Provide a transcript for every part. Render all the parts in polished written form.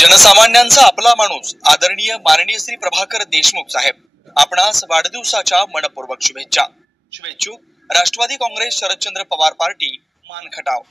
जनसामान्यांचा आपला माणूस आदरणीय माननीय श्री प्रभाकर देशमुख साहेब आपणास वाढदिवसाच्या मनपूर्वक शुभेच्छा. शुभेच्छुक राष्ट्रवादी काँग्रेस शरदचंद्र पवार पार्टी मानखटाव.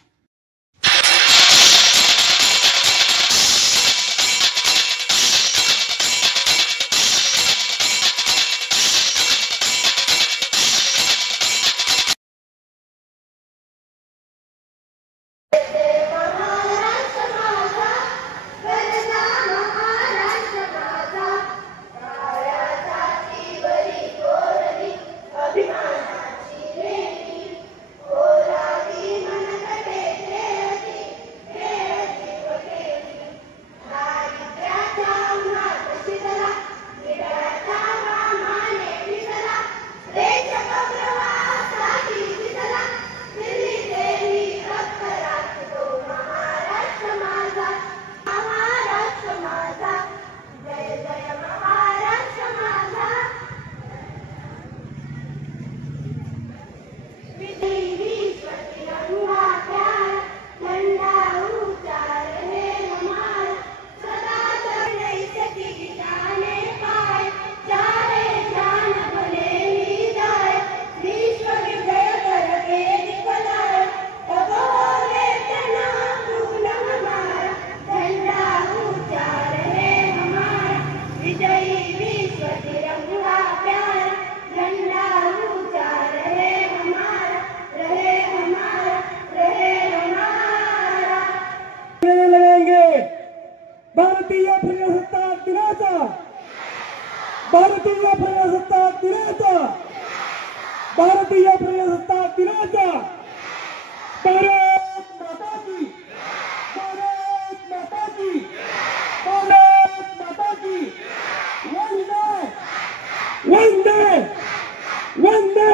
भारतीय प्रजासत्ताक दिनाचा भारतीय प्रजासत्ताक दिनाचा भारतीय प्रजासत्ताक दिनाचा भारत माता की भारत माता की भारत माता की वंदे वंदे वंदे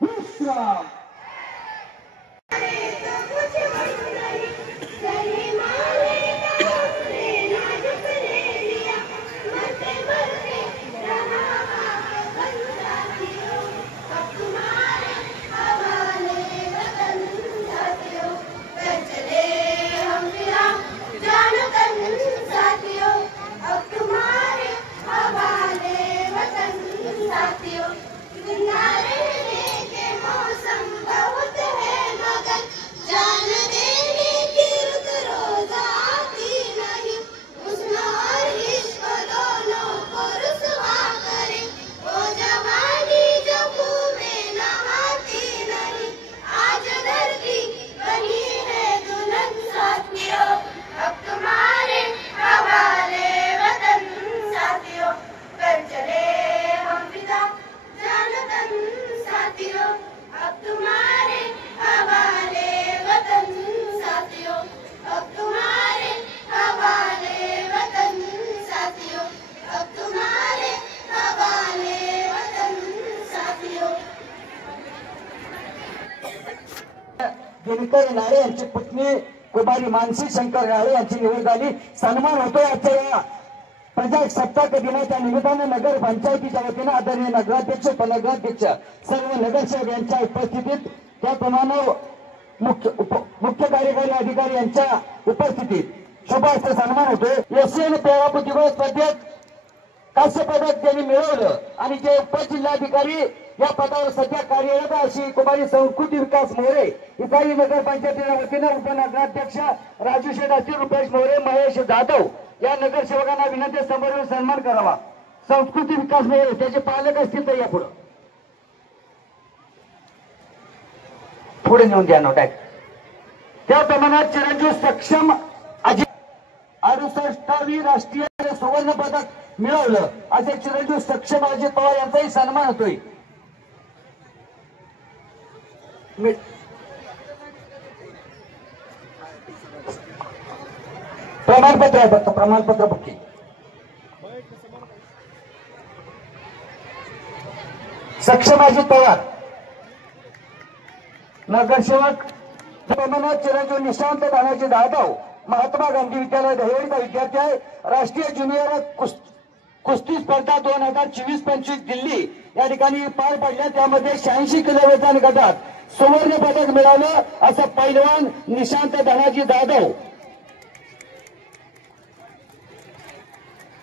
विश्राम. दिनकर नाळे यांची पत्नी कुमारी मानसी शंकर नाळे यांची निवड झाली. सन्मान होतोय आजच्या या प्रजासत्ताक दिनाच्या निमित्तानं नगर पंचायतीच्या वतीनं आदरणीय नगराध्यक्ष उपनगराध्यक्ष सर्व नगरसेवक यांच्या उपस्थितीत त्याप्रमाणे मुख्य कार्यकारी अधिकारी यांच्या उपस्थितीत शुभास्त्र सन्मान होतोय. एशियन पेरा बुद्धिबळ स्पर्धेत कांस्य पदक त्यांनी मिळवलं आणि जे उपजिल्हाधिकारी या पदावर सध्या कार्यरत अशी कुमारी संस्कृती विकास मोरे इथाही नगरपंचायतीच्या वतीनं उपनगराध्यक्ष राजू शेठ असतील, रुपेश मोरे, महेश जाधव या नगरसेवकांना विनंती समोर सन्मान करावा. संस्कृती विकास मोरे त्याचे पालक असतील तर या पुढे नेऊन द्या नोट. त्या प्रमाणात चिरंजीव सक्षम 68वी राष्ट्रीय सुवर्ण पदक मिळवलं असे चिरंजीव सक्षम अजित पवार यांचाही सन्मान होतोय. प्रमाणपत्र आहे फक्त प्रमाणपत्र पक्की. सक्षम अजित पवार नगरसेवक प्रमाणात चिरंजीव निशांत तानाजी जाधव महात्मा गांधी विद्यालय दहिवडीचा विद्यार्थी आहे. राष्ट्रीय ज्युनियर कुस्ती स्पर्धा 2024-25 दिल्ली या ठिकाणी पार पडल्या. त्यामध्ये 86 किलो वजन गटात सुवर्ण पदक मिळालं असं पैलवान निशांत धनाजी जाधव.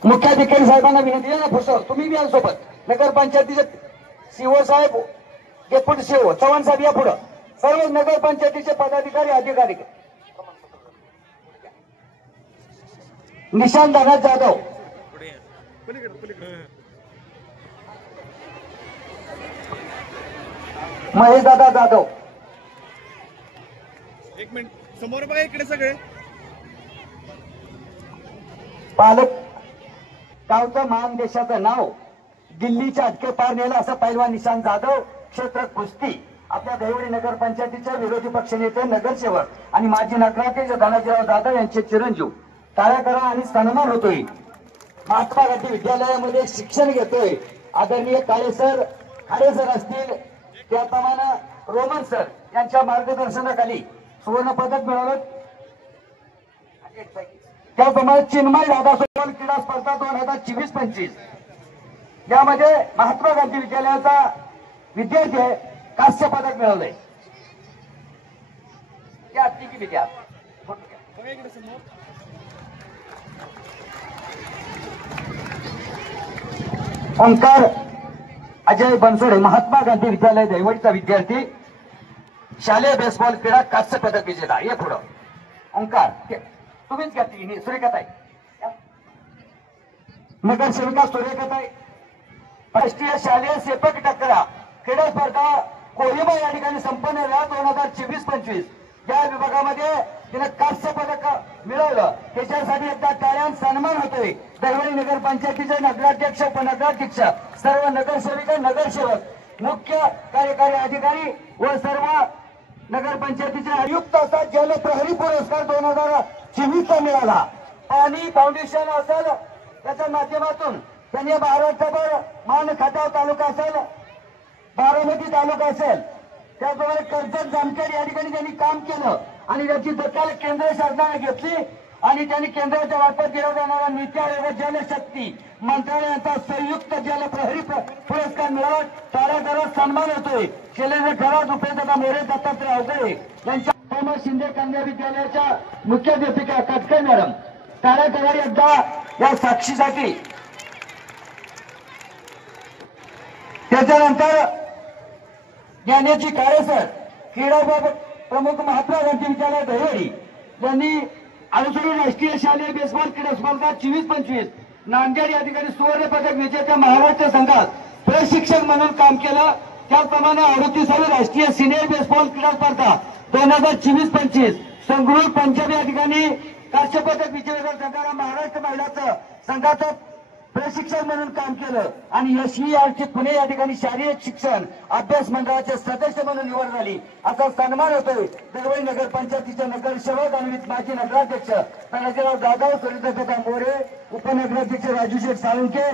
मुख्याधिकारी साहेबांना विनंती आहे ना पुढचं तुम्ही बी सोबत नगरपंचायतीचे सीओ साहेब डेप्युटी सीओ चव्हाण साहेब या पुढं सर्व नगरपंचायतीचे पदाधिकारी अधिकारी. निशांत धनाजी जाधव महेश दादा जाधव. एक मिनिट समोर बघा इकडे सगळे पालक गावचं महान देशाचं नाव दिल्लीच्या अटके पार नेलं असं पैलवान निशांत जाधव. क्षेत्र कुस्ती आपल्या देवळी नगरपंचायतीचे विरोधी पक्षनेते नगरसेवक आणि माजी नगराध्यक्ष धनाजीराव जाधव यांचे चिरंजीव. टाळ्या करा आणि सन्मान होतोय. महात्मा गांधी विद्यालयामध्ये शिक्षण घेतोय आदरणीय खाडे सर असतील त्याप्रमाणे रोमन सर यांच्या मार्गदर्शनाखाली सुवर्ण पदक मिळवलं. त्याप्रमाणे चिन्मय दादा सोबल क्रीडा स्पर्धा 2024-25 यामध्ये महात्मा गांधी विद्यालयाचा विद्यार्थी आहे कांस्य पदक मिळवलंय. या की विद्या बघा इकडे समोर ओंकार अजय बनसोडे महात्मा गांधी विद्यालय दैवडचा विद्यार्थी शालेय बेसबॉल क्रीडा कांस्य पदक विजेता. ये पुढं ओंकार तुम्हीच घातली सूर्यकताई नगरसेविका सूर्यकताई. राष्ट्रीय शालेय सेपक टकरा क्रीडा स्पर्धा कोहिमा या ठिकाणी संपन्न झाल्या 2024-25 या विभागामध्ये तिने कांस्य पदक मिळवलं. त्याच्यासाठी एकदा टाळ्यान सन्मान होतोय. दहिवडी नगरपंचायतीचे नगराध्यक्ष उपनगराध्यक्ष सर्व नगरसेविका नगरसेवक मुख्य कार्यकारी अधिकारी व सर्व नगरपंचायतीचे आयुक्त असा जलप्रहरी पुरस्कार 2024 मिळाला. पाणी फाउंडेशन असेल त्याच्या माध्यमातून त्यांनी महाराष्ट्रभर मान खटाव तालुका असेल बारामती तालुका असेल त्याचप्रमाणे कर्जत जामखेड या ठिकाणी त्यांनी काम केलं आणि त्याची दखल केंद्र शासनाने घेतली आणि त्यांनी केंद्राच्या वाटपात दिला जाणारा नीती आयोग जलशक्ती मंत्रालयाचा संयुक्त जलप्रहरी पुरस्कार मिळाला. टाळ्या करत सन्मान होतोय. शैलेंद्र खरात उपेंद्रदा मोरे दत्तात्रय अवघडे यांच्या थॉमस शिंदे कन्या विद्यालयाच्या मुख्याध्यापिका कटके मॅडम. टाळ्या करा एकदा या साक्षीसाठी. त्याच्यानंतर ज्ञानेची काळेसर क्रीडा प्रमुख महात्मा गांधी विद्यालय दहिवडी यांनी अनुसूचित राष्ट्रीय शालेय बेसबॉल क्रीडा स्पर्धा 24-25 नांदेड या ठिकाणी सुवर्ण पदक विजेत्या महाराष्ट्र संघात प्रशिक्षक म्हणून काम केलं. त्याचप्रमाणे 38वी राष्ट्रीय सिनियर बेसबॉल क्रीडा स्पर्धा 2024-25 संगरूळ पंजाब या ठिकाणी कांस्य पदक विजेत्या संघाला महाराष्ट्र महिलाचं संघाचं प्रशिक्षक म्हणून काम केलं आणि यशवी पुणे या ठिकाणी शारीरिक शिक्षण अभ्यास मंडळाचे सदस्य म्हणून निवड झाली. असा सन्मान होतोय. दरवळी नगरपंचायतीचे नगरसेवक आणि माजी नगराध्यक्ष धनाजीराव जाधव सूर्यदादा मोरे उपनगराध्यक्ष राजू शेठ साळुंके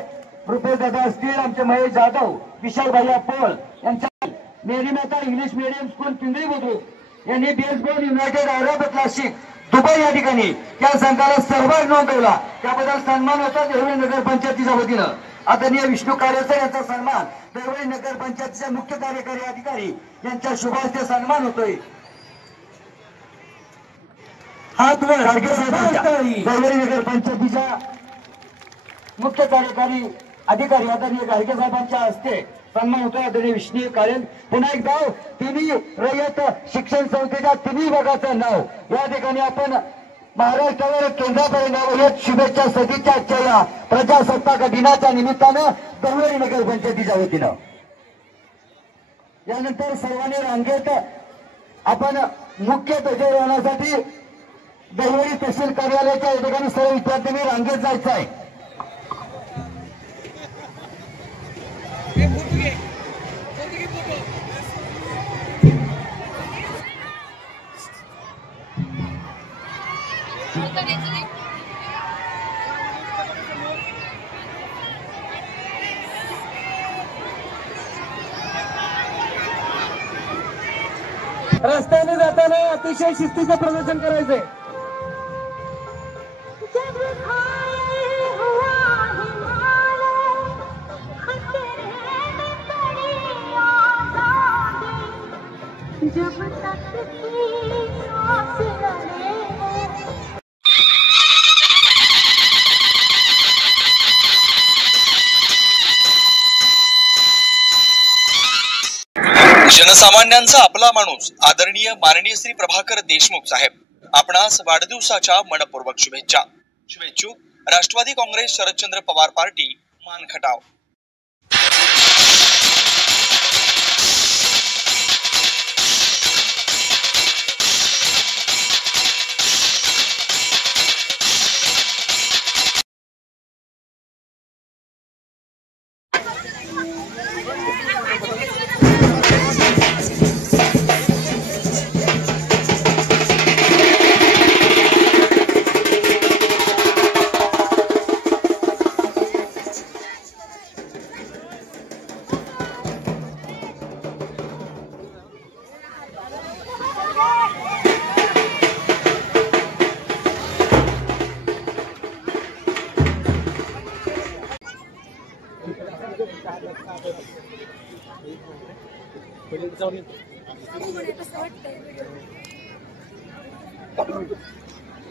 रुपेशदादा असतील आमचे महेश जाधव विशाल भैया पोल यांच्या मेरी माता English medium school Pingli Budruk यांनी baseball United Arab classic Dubai या ठिकाणी त्या संघाला सहभाग नोंदवला. त्याबद्दल सन्मान होता देवळी नगरपंचायतीच्या वतीनं. आदरणीय विष्णू कारेसर यांचा सन्मान देवळी नगरपंचायतीचे मुख्य कार्यकारी अधिकारी यांच्या शुभास्ते सन्मान होतोय. हात वर गाडगे साहेबांच्या देवळी नगरपंचायतीच्या मुख्य कार्यकारी अधिकारी आदरणीय गाडगे साहेबांच्या हस्ते सन्मान होतोय. आदरणीय विष्णू काळे पुन्हा एकदा तिन्ही रयत शिक्षण संस्थेच्या तिन्ही विभागाचं नाव या ठिकाणी आपण महाराष्ट्रावर केंद्राकडे नाव शुभेच्छा सदिच्छा आजच्या या प्रजासत्ताक दिनाच्या निमित्तानं दहिवडी नगरपंचायतीच्या वतीनं. यानंतर सर्वांनी रांगेत आपण मुख्य ध्वजारोहणासाठी दहिवडी तहसील कार्यालयाच्या या ठिकाणी सर्व विद्यार्थ्यांनी रांगेत जायचं आहे. रस्त्याने जाताना अतिशय शिस्तीचं प्रदर्शन करायचंय. जब आए हुआ हिमालय जनसामान्यांचा आपला माणूस आदरणीय माननीय श्री प्रभाकर देशमुख साहेब आपणास वाढदिवसाच्या मनपूर्वक शुभेच्छा. शुभेच्छुक राष्ट्रवादी काँग्रेस शरदचंद्र पवार पार्टी मानखटाव.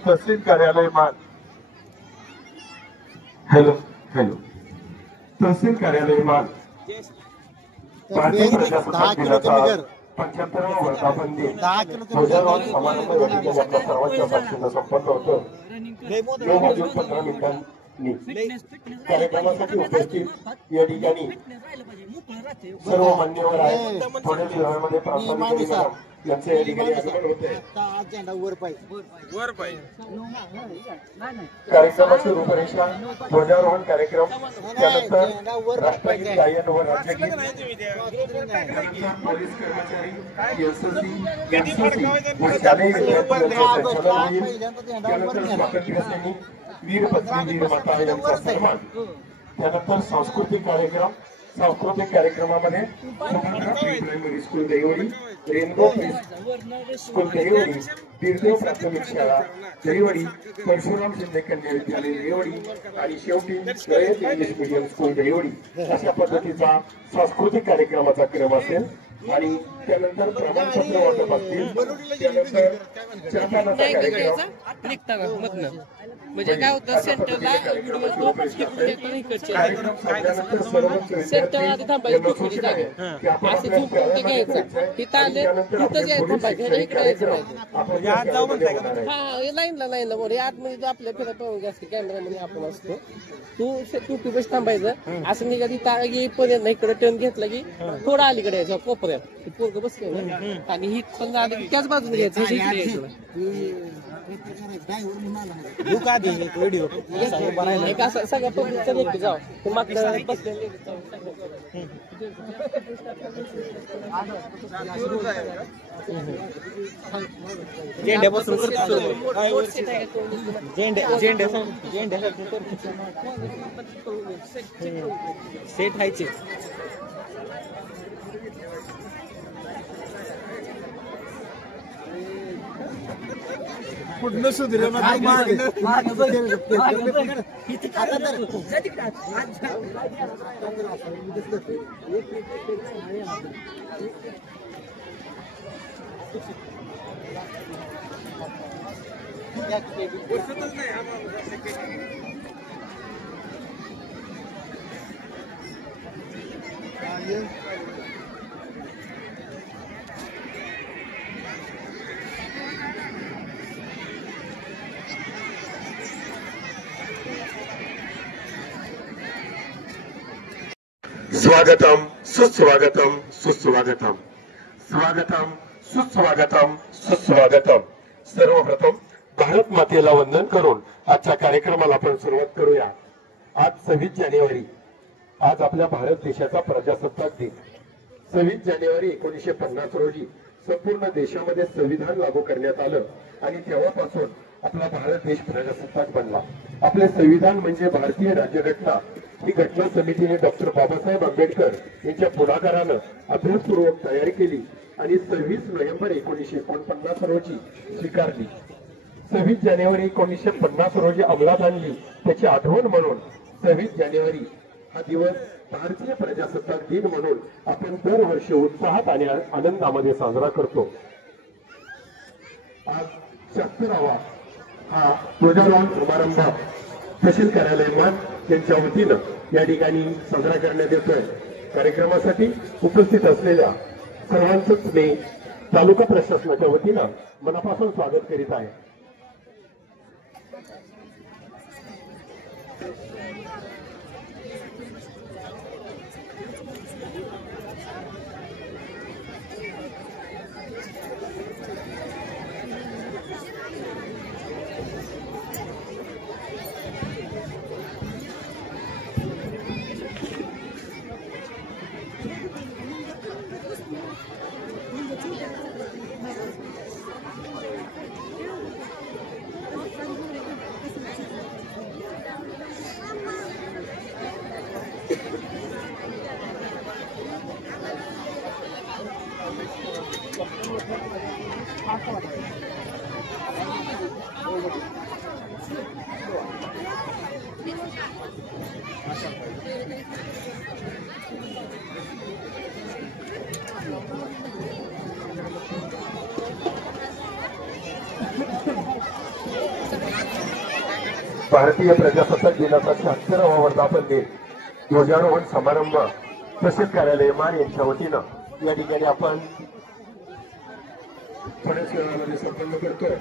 तहसील कार्यालय मान हॅलो तहसील कार्यालय मान भारतीय प्रजासत्ताक दिनाचा 75वा वर्धापन दिन ध्वजारोहण समारंभ या ठिकाणी आपल्या सर्वांच्या साक्षीने संपन्न होतो. 15 मिनिटांनी कार्यक्रमासाठी उपस्थित या ठिकाणी सर्व मान्यवर आहेत. थोड्याच वेळामध्ये प्रास्ताविक यांचे या ठिकाणी आगमन होते. कार्यक्रमाची रूपरेषा ध्वजारोहण कार्यक्रम, त्यानंतर राष्ट्रगीत गायन व राज्यगीत, पोलीस कर्मचारी एनसीसी व शालेय विद्यार्थी यांचे संचलन होईल. त्यानंतर स्वातंत्र्य सैनिक वीर पत्नी वीर माता यांचा सन्मान. त्यानंतर सांस्कृतिक कार्यक्रमामध्ये primary school Dahiwadi, rainbow school Dahiwadi, Tirthdev प्राथमिक शाळा दहिवडी, परशुराम शिंदे कन्या विद्यालय दहिवडी आणि शेवटी रयत इंग्लिश मीडियम स्कूल दहिवडी अशा पद्धतीचा सांस्कृतिक कार्यक्रमाचा क्रम असेल. आणि त्यानंतर प्रमाणपत्र वाटप असतील. त्यानंतर चहापानाचा कार्यक्रम म्हणजे काय होतं सेंटरला सेंटर आधी थांबायची असं झोपून घ्यायचं तिथं आले तिथंच थांबायचं इकडे यायचं. हा लाईनला बोल आतमध्ये जो आपल्या फिरा पाहून असते कॅमेरामध्ये आपण असतो तू बस थांबायचं असं निघा तिथं येईपर्यंत इकडे टर्न घेतला की थोडा अलीकडे यायचं कोपऱ्यात पोरग बसले ना आणि ही पण आली की त्याच बाजूने घ्यायचं इकडे यायचं. एक असं सगळ्या पब्लिकचा व्यक्ती जाऊ ते मागच्या बसलेले सेट व्हायचे. कुठलं सुधीर स्वागतम सुस्वागतम सुस्वागतम स्वागतम सुस्वागतम सुस्वागतम. सर्वप्रथम भारत मातेला वंदन करून आजच्या कार्यक्रमाला आपण सुरुवात करूया. आज 26 जानेवारी, आज आपल्या भारत देशाचा प्रजासत्ताक दिन. 26 जानेवारी 1950 रोजी संपूर्ण देशामध्ये संविधान लागू करण्यात आलं आणि तेव्हापासून आपला भारत देश प्रजासत्ताक बनला. आपले संविधान म्हणजे भारतीय राज्यघटना. ही घटना समितीने डॉक्टर बाबासाहेब आंबेडकर यांच्या पुढाकारानं अभ्यासपूर्वक तयारी केली आणि 26 नोव्हेंबर 1949 रोजी स्वीकारली. 26 जानेवारी 1950 रोजी अंमलात आणली. त्याची आठवण म्हणून 26 जानेवारी हा दिवस भारतीय प्रजासत्ताक दिन म्हणून आपण दरवर्षी उत्साहात आणि आनंदामध्ये साजरा करतो. आज 76वा हा ध्वजारोहण समारंभ तहसील कार्यालय यांच्या वतीनं या ठिकाणी साजरा करण्यात येतोय. कार्यक्रमासाठी उपस्थित असलेल्या सर्वांचंच मी तालुका प्रशासनाच्या वतीनं मनापासून स्वागत करीत आहे. भारतीय प्रजासत्ताक दिनाचा 76वा वर्धापन दिन ध्वजारोहण समारंभ तसेच कार्यालय मान यांच्या वतीनं या ठिकाणी आपण थोड्याच वेळामध्ये संपन्न करतोय.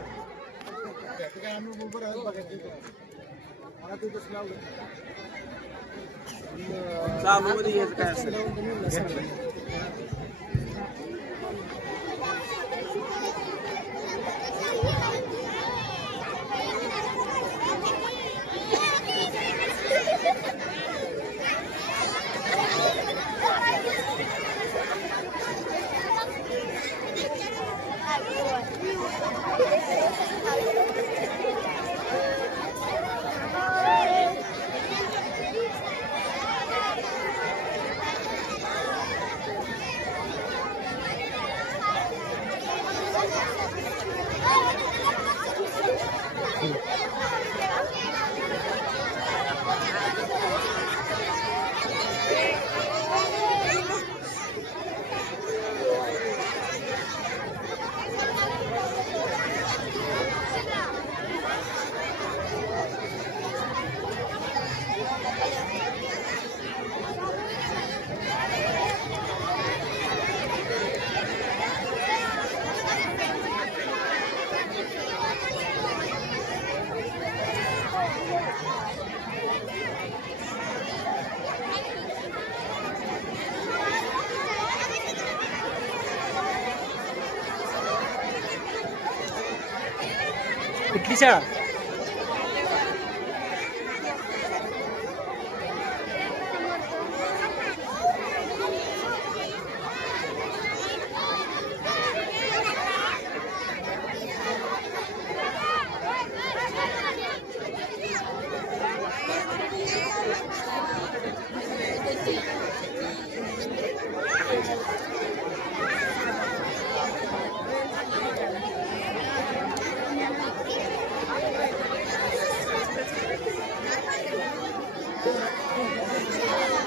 कुठली शाळा?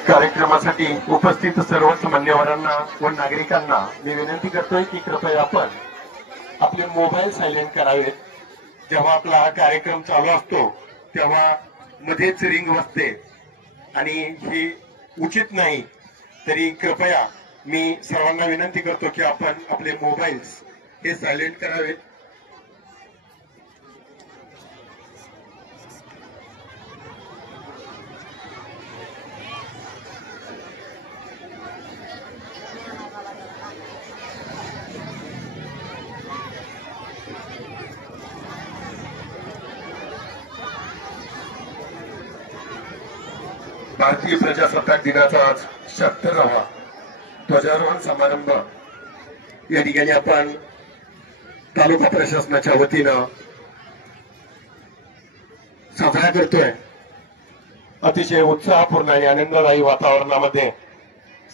कार्यक्रमासाठी उपस्थित सर्वच मान्यवरांना व नागरिकांना मी विनंती करतोय की कृपया आपण आपले मोबाईल सायलेंट करावेत. जेव्हा आपला हा कार्यक्रम चालू असतो तेव्हा मध्येच रिंग वाजते आणि ही उचित नाही. तरी कृपया मी सर्वांना विनंती करतो की आपण आपले मोबाईल्स हे सायलेंट करावेत. भारतीय प्रजासत्ताक दिनाचा आज 76वा ध्वजारोहण समारंभ या ठिकाणी आपण तालुका प्रशासनाच्या वतीनं साजरा करतोय. अतिशय उत्साहपूर्ण आणि आनंददायी वातावरणामध्ये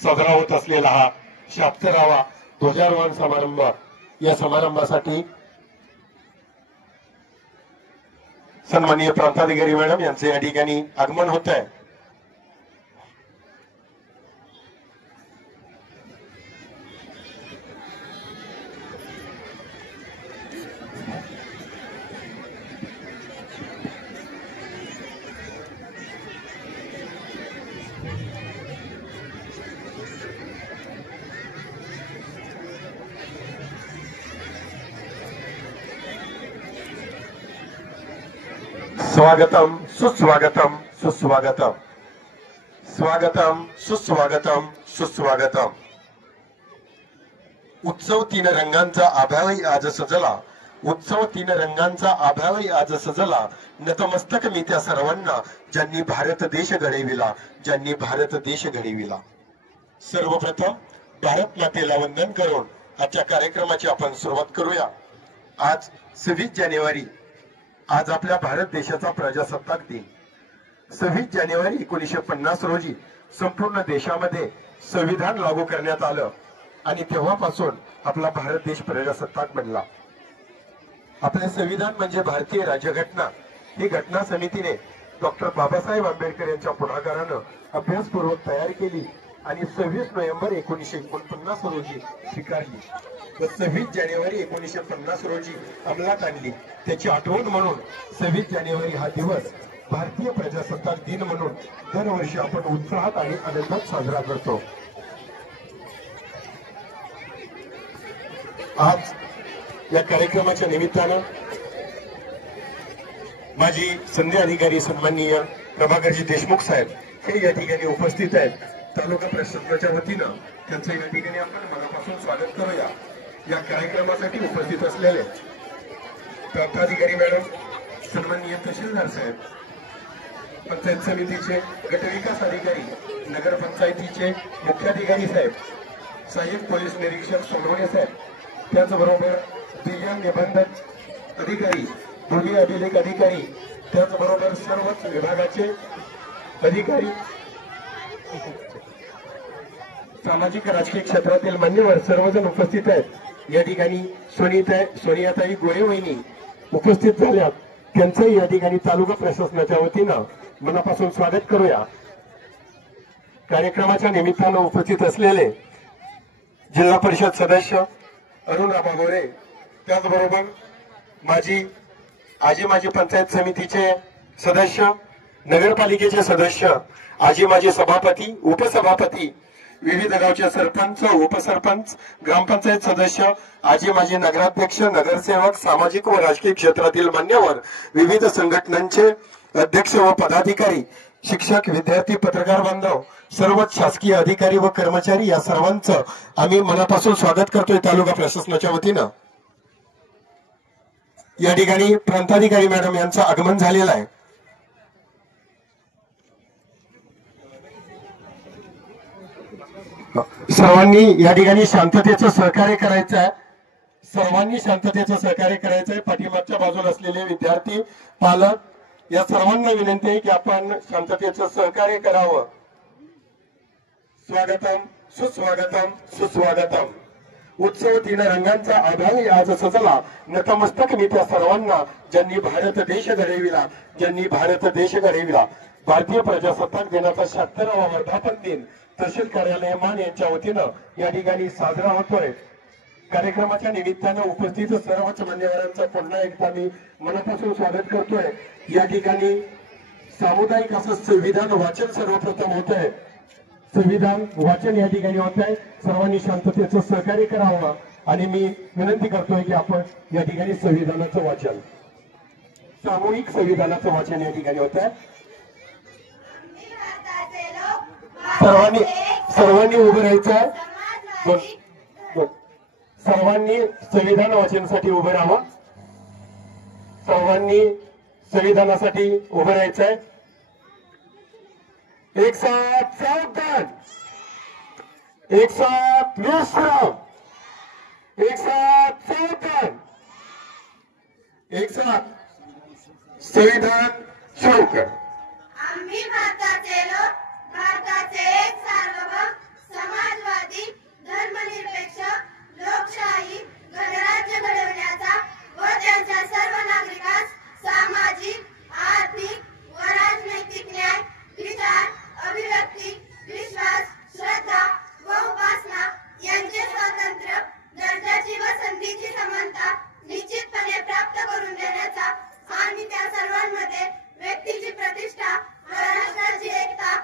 साजरा होत असलेला हा 76वा ध्वजारोहण समारंभ. या समारंभासाठी सन्माननीय प्रांताधिकारी मॅडम यांचे या ठिकाणी आगमन होत आहे. स्वागतम सुस्वागतम सुस्वागतम स्वागतम सुस्वागतम सुस्वागतम. उत्सव तीन रंगांचा आभाळही आज सजला, उत्सव तीन रंगांचा आभाळही आज सजला. नतमस्तक मी त्या सर्वांना ज्यांनी भारत देश घडविला, ज्यांनी भारत देश घडविला. सर्वप्रथम भारत मातेला वंदन करून आजच्या कार्यक्रमाची आपण सुरुवात करूया. आज 26 जानेवारी, आज आपल्या भारत देशाचा प्रजासत्ताक दिन. 26 जानेवारी 1950 रोजी संपूर्ण देशामध्ये संविधान लागू करण्यात आलं आणि तेव्हापासून आपला भारत देश प्रजासत्ताक बनला. आपले संविधान म्हणजे भारतीय राज्यघटना. ही घटना समितीने डॉक्टर बाबासाहेब आंबेडकर यांच्या पुढाकारानं अभ्यासपूर्वक तयार केली आणि 26 नोव्हेंबर 1949 रोजी स्वीकारली व 26 जानेवारी 1950 रोजी अंमलात आणली. त्याची आठवण म्हणून 26 जानेवारी हा दिवस भारतीय प्रजासत्ताक दिन म्हणून दरवर्षी आपण उत्साहात आणि आनंदात साजरा करतो. आज या कार्यक्रमाच्या निमित्तानं माजी संधी अधिकारी सन्माननीय प्रभाकरजी देशमुख साहेब हे या ठिकाणी उपस्थित आहेत. तालुका प्रशासनाच्या वतीनं त्यांचं या ठिकाणी आपण मनापासून स्वागत करूया. या कार्यक्रमासाठी उपस्थित असलेले प्रांताधिकारी मॅडम, सन्माननीय तहसीलदार साहेब, पंचायत समितीचे गटविकास अधिकारी, नगरपंचायतीचे मुख्याधिकारी साहेब, सहाय्यक पोलीस निरीक्षक सोनवणे साहेब, त्याचबरोबर दुय्यम निबंधक अधिकारी, भूमी अभिलेख अधिकारी, त्याचबरोबर सर्वच विभागाचे अधिकारी, सामाजिक राजकीय क्षेत्रातील मान्यवर सर्वजण उपस्थित आहेत. या ठिकाणी सोनियाताई गोरे वहिनी उपस्थित झाल्यात. त्यांचंही या ठिकाणी तालुका प्रशासनाच्या वतीनं मनापासून स्वागत करूया. कार्यक्रमाच्या निमित्तानं उपस्थित असलेले जिल्हा परिषद सदस्य अरुण आबा गोरे, त्याचबरोबर माजी पंचायत समितीचे सदस्य, नगरपालिकेचे सदस्य, माजी सभापती, उपसभापती, विविध गावचे सरपंच, उपसरपंच, ग्रामपंचायत सदस्य, माजी नगराध्यक्ष, नगरसेवक, सामाजिक व राजकीय क्षेत्रातील मान्यवर, विविध संघटनांचे अध्यक्ष व पदाधिकारी, शिक्षक, विद्यार्थी, पत्रकार बांधव, सर्वच शासकीय अधिकारी व कर्मचारी या सर्वांचं आम्ही मनापासून स्वागत करतोय तालुका प्रशासनाच्या वतीनं. या ठिकाणी प्रांताधिकारी मॅडम यांचं आगमन झालेलं आहे. सर्वांनी या ठिकाणी शांततेचं सहकार्य करायचं आहे. सर्वांनी शांततेचं सहकार्य करायचं आहे. पाठीमागच्या बाजूला असलेले विद्यार्थी, पालक या सर्वांना विनंती आहे की आपण शांततेचं सहकार्य करावं. स्वागतम सुस्वागतम सुस्वागतम. उत्सव तीन रंगांचा आभाळही आज सजला. नतमस्तक मी त्या सर्वांना ज्यांनी भारत देश घडविला, ज्यांनी भारत देश घडविला. भारतीय प्रजासत्ताक दिनाचा 76वा वर्धापन दिन तहसील कार्यालय मान यांच्या वतीनं या ठिकाणी साजरा होतोय. कार्यक्रमाच्या निमित्तानं उपस्थित सर्वच मान्यवरांचं पुन्हा एकदा मी मनापासून स्वागत करतोय. या ठिकाणी सामुदायिक असं संविधान वाचन सर्वप्रथम होत आहे. संविधान वाचन या ठिकाणी होत आहे. सर्वांनी शांततेचं सहकार्य करावं आणि मी विनंती करतोय की आपण या ठिकाणी संविधानाचं वाचन, सामूहिक संविधानाचं वाचन या ठिकाणी होत आहे. सर्वांनी उभं राहायचं. सर्वांनी संविधान वाचनासाठी उभं राहावं. सर्वांनी संविधानासाठी उभं राहायचंय. एक साथ सावधान, एक साथ विश्राम, एक साथ सावधान, एक साथ संविधान सुरू कर. आम्ही भारताचे लोक, भारताचे एक सार्वभौम, समाजवादी, धर्मनिरपेक्ष, लोकशाही गणराज्य घडवण्याचा व त्यांच्या सर्व नागरिकांस सामाजिक, आर्थिक व राजनैतिक न्याय, विचार, अभिव्यक्ती, विश्वास, श्रद्धा व उपासना यांचे स्वातंत्र्य, दर्जाची व संधीची समानता निश्चितपणे प्राप्त करून देण्याचा आणि त्या सर्वांमध्ये व्यक्तीची प्रतिष्ठा व राष्ट्राची एकता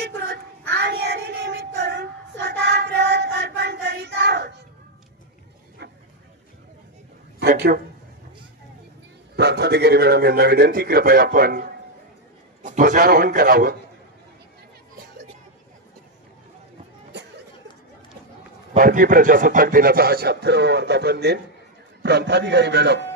अंगीकृत आणि अधिनियमित करून स्वतः प्रत अर्पण करीत आहोत. थँक्यू. प्रांताधिकारी मॅडम यांना विनंती, कृपया आपण ध्वजारोहण करावं. भारतीय प्रजासत्ताक दिनाचा हा 76वा वर्धापन दिन. प्रांताधिकारी मॅडम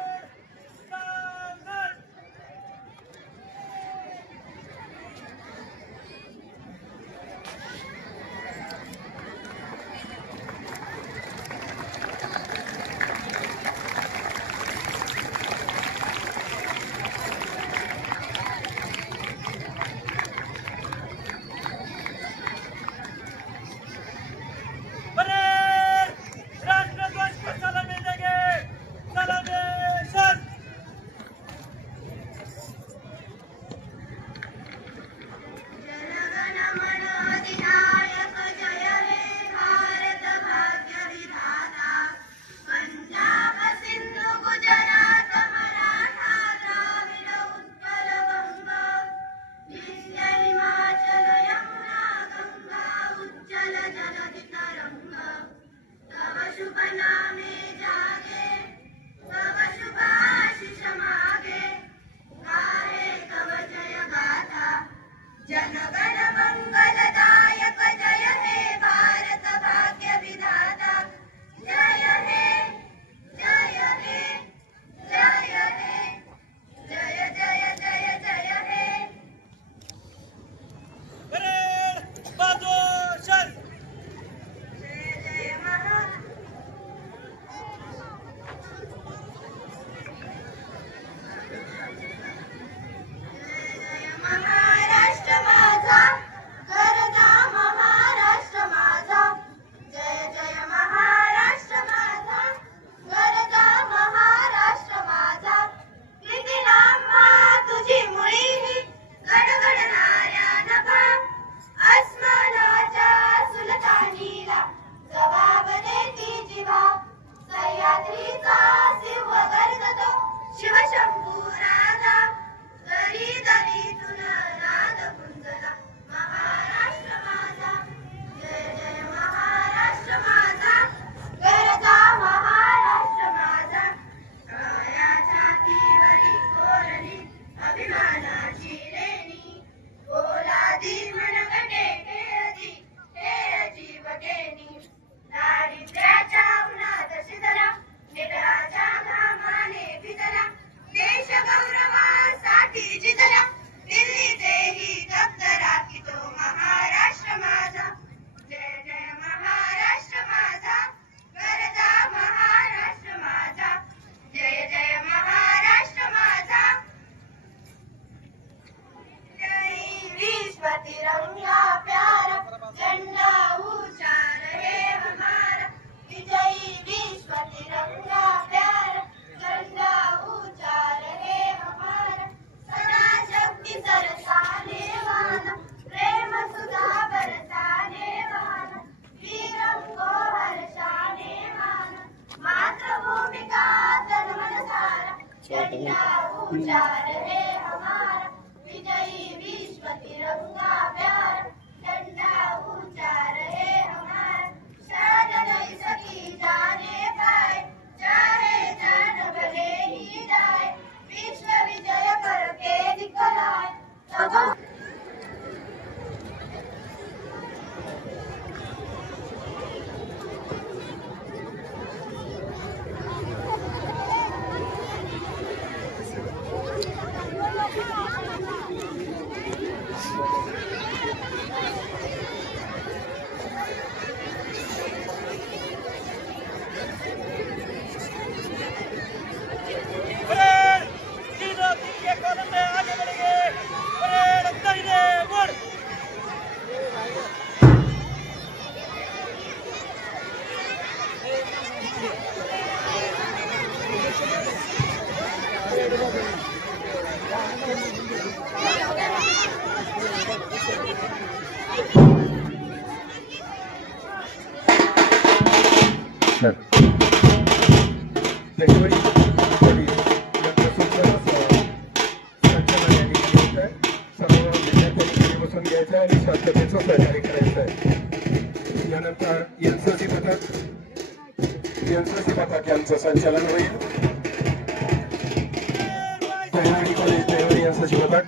घ्यायचा आणि पद्धतीचं सहकार्य करायचं आहे. यानंतर एनसीसी पथक यांचं संचालन होईल. दहिवडी कॉलेज दहिवडी एनसीसी पथक.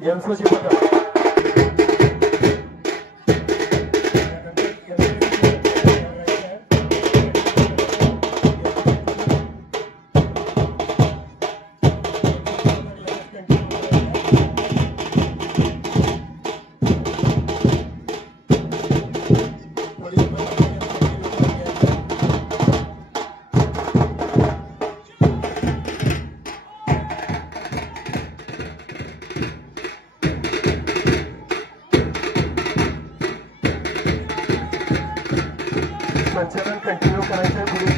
एनसीसी पथक संचलन कंटिन्यू करायचं. पुढील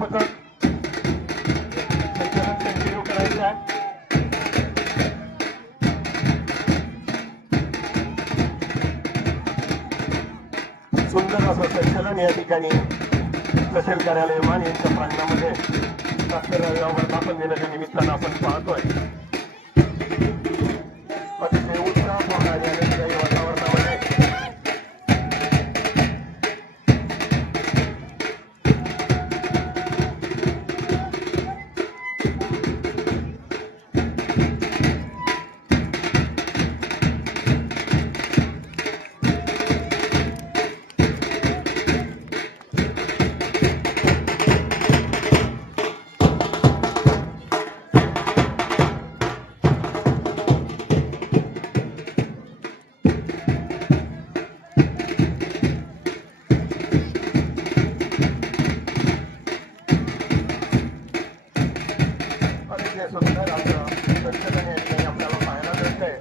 पथक संचलन कंटिन्यू करायचं आहे. सुंदर असं संचलन या ठिकाणी तहसील कार्यालय मान यांच्या प्रांगणामध्ये वर्धापन दिनाच्या निमित्तानं आपण पाहतोय. अतिशय उत्साहपूर्ण आणि आनंददायी वातावरणामध्ये सुंदर असं संचलन या ठिकाणी आपल्याला पाहायला मिळतंय.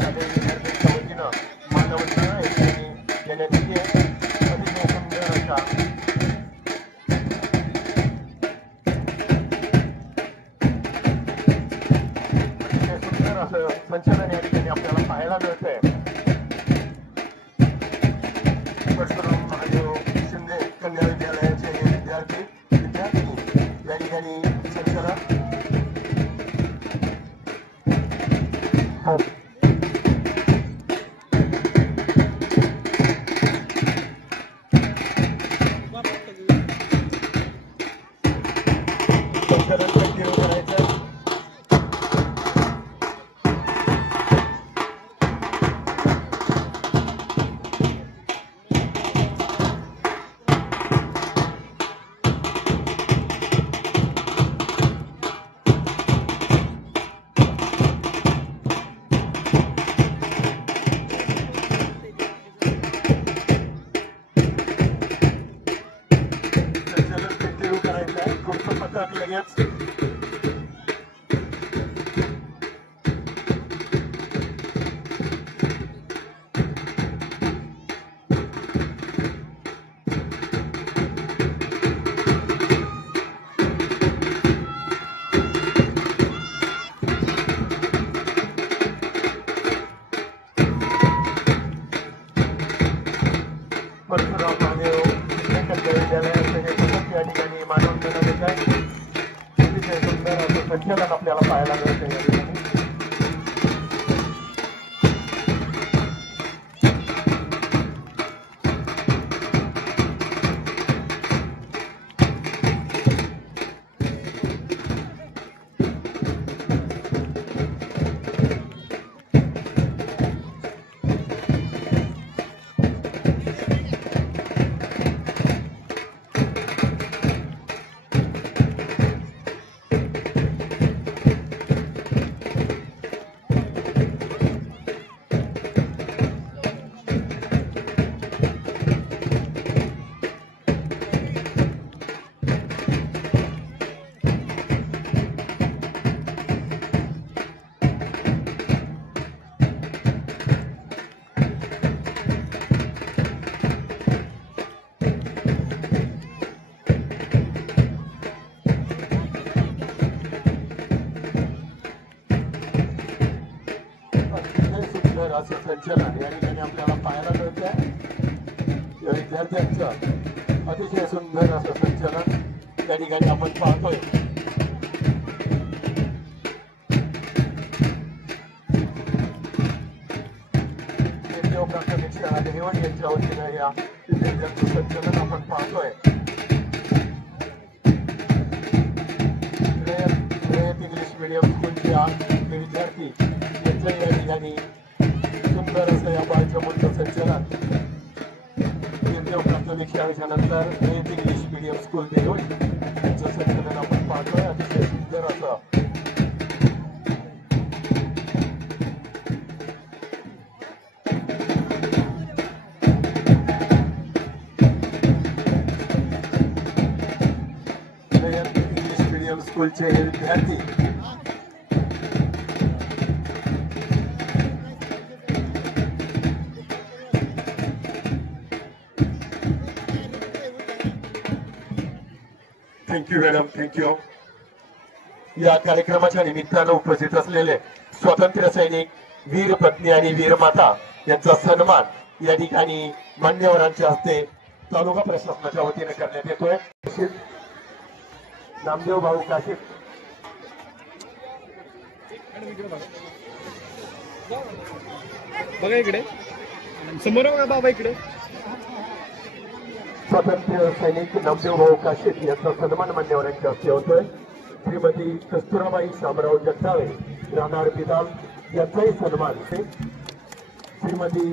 शालेय विद्यार्थ्यांच्या वतीनं मानवंदना या ठिकाणी देण्यात येते. अतिशय सुंदर अशा असं संचलन या ठिकाणी आपल्याला पाहायला मिळतंय. परशुराम महादेव शिंदे कन्या विद्यालयाचे विद्यार्थी या ठिकाणी संचलन संचलन कंटिन्यू करायचं. पुढचं पथक लगेच परशुराम महादेव कन्या विद्यालयाचे हे पथक या ठिकाणी मानवंदना देत आहे. अतिशय सुंदर असं संचलन आपल्याला पाहायला मिळते या ठिकाणी. असं संचलन या ठिकाणी आपल्याला पाहायला मिळत आहे. या विद्यार्थ्यांचं अतिशय सुंदर असं संचलन या ठिकाणी आपण पाहतोय. प्राथमिक शाळा देवणी यांच्या वतीनं या विद्यार्थ्यांचं संचलन आपण पाहतोय. इंग्लिश मीडियम स्कूलचे विद्यार्थी यांचं या ठिकाणी सुंदर असं या बालचमूचं संचलन प्राथमिक शाळेच्या नंतर इंग्लिश मीडियम स्कूल देवणी यांचं संचलन आपण पाहतोय. अतिशय सुंदर असं स्कूलचे हे विद्यार्थी थँक्यू मॅडम, थँक्यू. या कार्यक्रमाच्या निमित्तानं उपस्थित असलेले स्वातंत्र्य सैनिक, वीर पत्नी आणि वीर माता यांचा सन्मान या ठिकाणी मान्यवरांच्या हस्ते तालुका प्रशासनाच्या वतीने करण्यात येतोय. नामदेव भाऊ काशीद बघा इकडे समोर बघा बाबा इकडे. स्वातंत्र्य सैनिक नामदेव भाऊ काशीद यांचा सन्मान मान्यवरांच्या हस्ते होतोय. श्रीमती कस्तुराबाई शामराव जगदाळे राहणार बिदाल यांचाही सन्मान. श्रीमती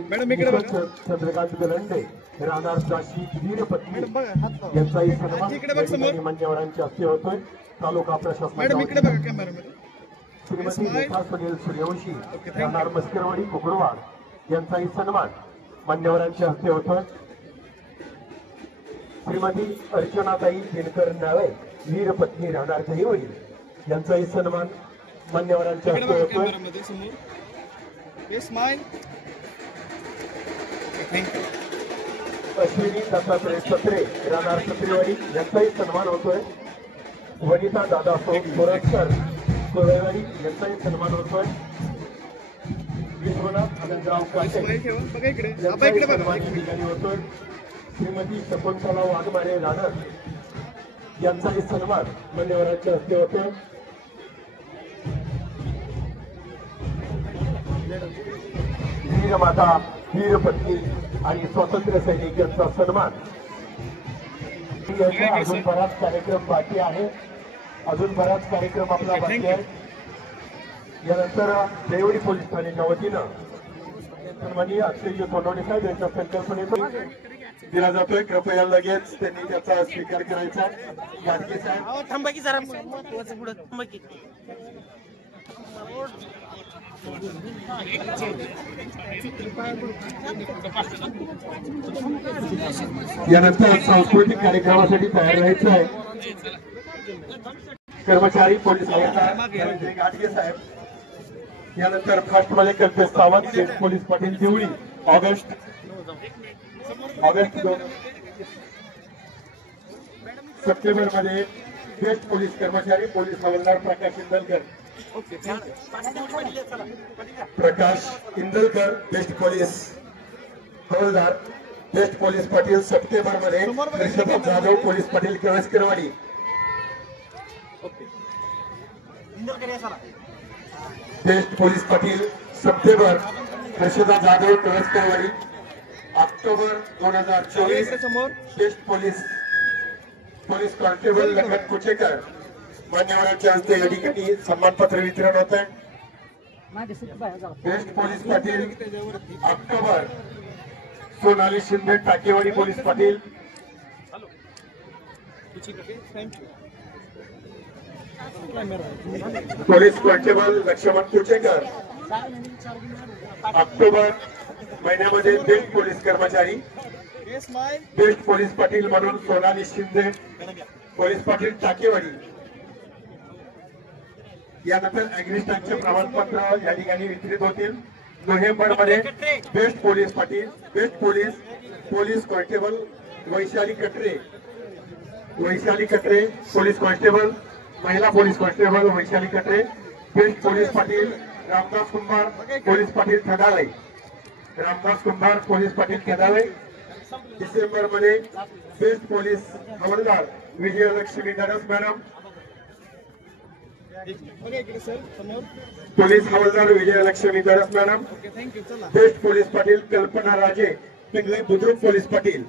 चंद्रकांत गलंडे राहणार दाशी वीर पत्नी यांचाही सन्मान मान्यवरांच्या हस्ते होतोय. तालुका प्रशासनाच्या श्रीमती रेखा सुनील सूर्यवंशी राहणार मस्करवाडी कुकुरवाड यांचाही सन्मान मान्यवरांच्या हस्ते होतोय. श्रीमती अर्चनाताई दिनकर नाळे वीर पत्नी राहणार दहिवडी यांचाही सन्मान मान्यवरांच्या हस्ते होतोय. अश्विनी दत्तात्रय सत्रे राहणार सत्रेवाडी यांचाही सन्मान होतोय. वनिता दादा सोरटकर कोळेवाडी यांचाही सन्मान होतोय. विश्वनाथ आनंदराव काटे यांचाही सन्मान या ठिकाणी होतोय. श्रीमती शकुंतला वाघमारे राहणार यांचाही सन्मान मान्यवरांच्या हस्ते होतोय. वीर माता, वीर पत्नी आणि स्वातंत्र्य सैनिक यांचा सन्मान. अजून बराच कार्यक्रम बाकी आहे. अजून बराच कार्यक्रम आपला बाकी आहे. यानंतर देवडी पोलीस ठाण्याच्या वतीनं सन्माननीय अक्षय सोनवणे साहेब यांच्या संकल्पनेतून दिला जातोय. कृपया लगेच त्यांनी त्याचा स्वीकार करायचा. गाडगे साहेब थांबा की जरा महत्वाचं पुढे थांबा की. यानंतर सांस्कृतिक कार्यक्रमासाठी तयार राहायचं आहे. कर्मचारी पोलीस आयुक्त गाडगे साहेब. यानंतर फर्स्ट मध्ये कल्पेश सावंत पोलीस पाटील दिवळी ऑगस्ट सप्टेंबर मध्ये बेस्ट पोलीस कर्मचारी पोलीस हवालदार प्रकाश इंदलकर बेस्ट पोलीस हवालदार बेस्ट पोलीस पाटील सप्टेंबर मध्ये Rishabh Jadhav police patil Kalaskarwadi. Best police patil September Rishabh Jadhav Kalaskarwadi. October 2024 best police constable Lakhan Kuchekar मान्यवरांच्या हस्ते या ठिकाणी सन्मानपत्र वितरण होत आहे. Best police patil October Sonali Shinde Takewadi police patil. Police constable Laxman Kuchekar October महिन्यामध्ये बेस्ट पोलीस कर्मचारी. बेस्ट पोलीस पाटील म्हणून सोनाली शिंदे पोलीस पाटील टाकेवाडी. यानंतर अग्निस्टाकचे प्रमाणपत्र या ठिकाणी वितरित होतील. नोव्हेंबर मध्ये best police Patil, best police constable Vaishali Katre police constable, महिला police constable Vaishali Katre. Best police Patil Ramdas Kumbhar police Patil Thadale Ramdas Kumbhar police Patil Kedave. December मध्ये बेस्ट पोलीस हवालदार विजयलक्ष्मी धनस मॅडम. पोलीस हवालदार Vijayalakshmi Dhanas madam. Best police Patil Kalpana Raje Pingale Budruk police Patil.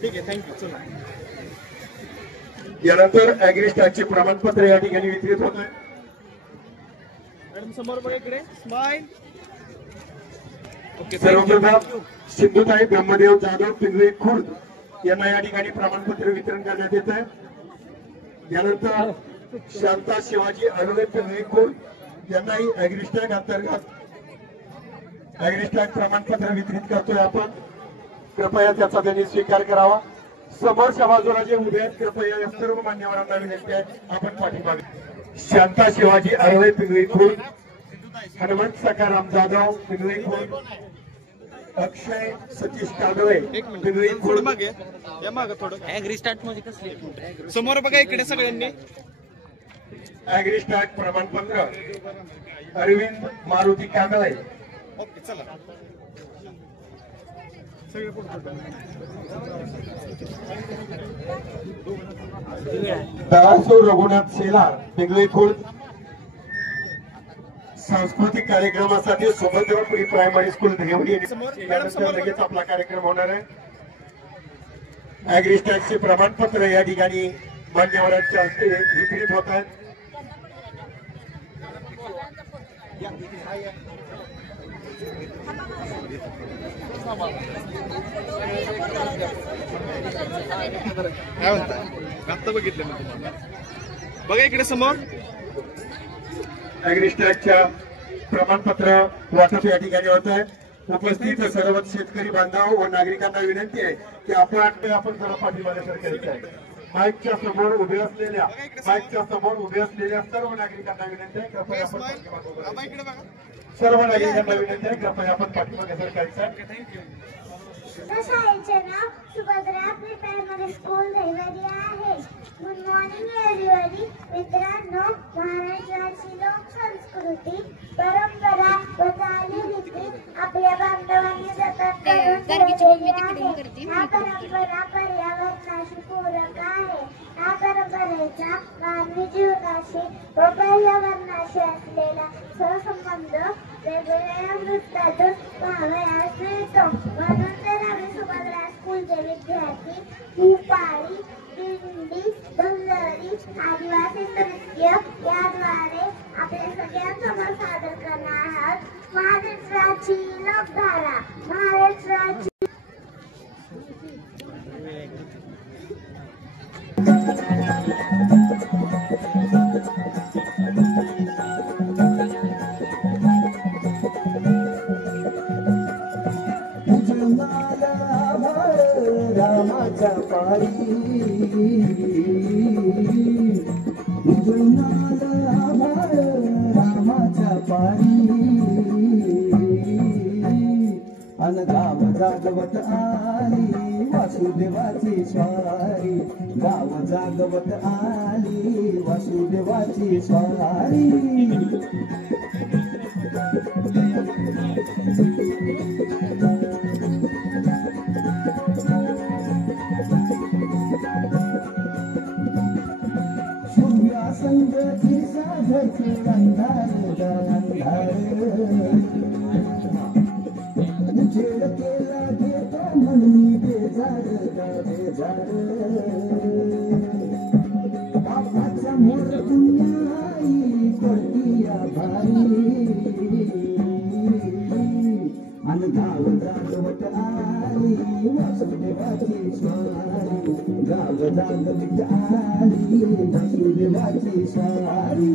ठीक आहे, थँक्यू. चला यानंतर ॲग्रिस्टारचे प्रमाणपत्र या ठिकाणी वितरित होत आहे. मॅडम समोर बघा इकडे. स्माइल. ओके, सर्वप्रथम सिंधुताई ब्रह्मदेव जाधव पिंगळे खुर्द यांना या ठिकाणी प्रमाणपत्र वितरण करण्यात येत आहे. यानंतर शांता शिवाजी अडवे पिंगळे खुर्द यांनाही ॲग्रिस्टॅग अंतर्गत ॲग्रिस्टॅग प्रमाणपत्र वितरित करतोय आपण. कृपया त्याचा त्यांनी स्वीकार करावा. समोरच्या बाजूला जे उभे आहेत कृपया या सर्व मान्यवरांना विनंती आहे आपण पाठीमागे. शांता शिवाजी अडवे पिंगळे खुर्द, हनुमंत सखाराम जाधव पिंगळे खुर्द, अक्षय सतीश कांदळे पिंगळे खुर्द. मागे या मागे थोडं. ॲग्रिस्टार्ट मध्ये कसली समोर बघा इकडे सगळ्यांनी. ॲग्रिस्टॅग प्रमाणपत्र अरविंद मारुती कांदळे. ओके, चला सगळे दयासो रघुनाथ शेलार पिंगळे खुर्द. सांस्कृतिक कार्यक्रमासाठी Subhadra pre primary school Devadi यानंतर लगेच आपला कार्यक्रम होणार आहे. ॲग्रिस्टॅगचे प्रमाणपत्र या ठिकाणी मान्यवरांच्या हस्ते वितरित होत आहेत. काय म्हणता? आत्ता बघितलं ना तुम्हाला. बघा इकडे समोर. ॲग्रिस्टॅगच्या प्रमाणपत्र वाटप या ठिकाणी होत आहे. उपस्थित सर्व शेतकरी बांधव व नागरिकांना विनंती आहे की आपण जरा पाठीमागे सरकायचं आहे. माईकच्या समोर उभे असलेल्या सर्व नागरिकांना विनंती आहे कृपया आपण इकडे बघा. सर्व नागरिकांना विनंती आहे कृपया आपण पाठीमागे सरकायचं आहे. शाळेचे नाव Subhadra pre primary school Devdi आहे. Good morning everybody. मित्रांनो, महाराष्ट्राची लोकसंस्कृती, परंपरा व चालीरीती आपल्या बांधवांनी जतन करून ठेवलेली आहे. हा परंपरा पर्यावरणाशी पूरक आहे. या परंपरेचा मानवी जीवनाशी व पर्यावरणाशी असलेला सहसंबंध वेगवेगळ्या वृत्तातून पाहावयास मिळतो. म्हणून तर आम्ही सुभद्रा स्कूलचे विद्यार्थी भूपाळी, दिंडी, धुंदरी, आदिवासी नृत्य याद्वारे आपल्या सगळ्यांसमोर सादर करणार आहोत महाराष्ट्राची लोकधारा. महाराष्ट्राची रामाच्या पारी रामाच्या पारी अन गाव जागवत आली वासुदेवाची स्वारी. गाव जागवत आली वासुदेवाची स्वारी. संगती साधती अंधार अंधार उजेड केला घेता म्हणून बेजार बेजार. बापाच्या मोर पुण्याई करती आभारी अन गाव जागवत आली वासुदेवाची स्वारी. गाव जागवत आली वासुदेवाची स्वारी.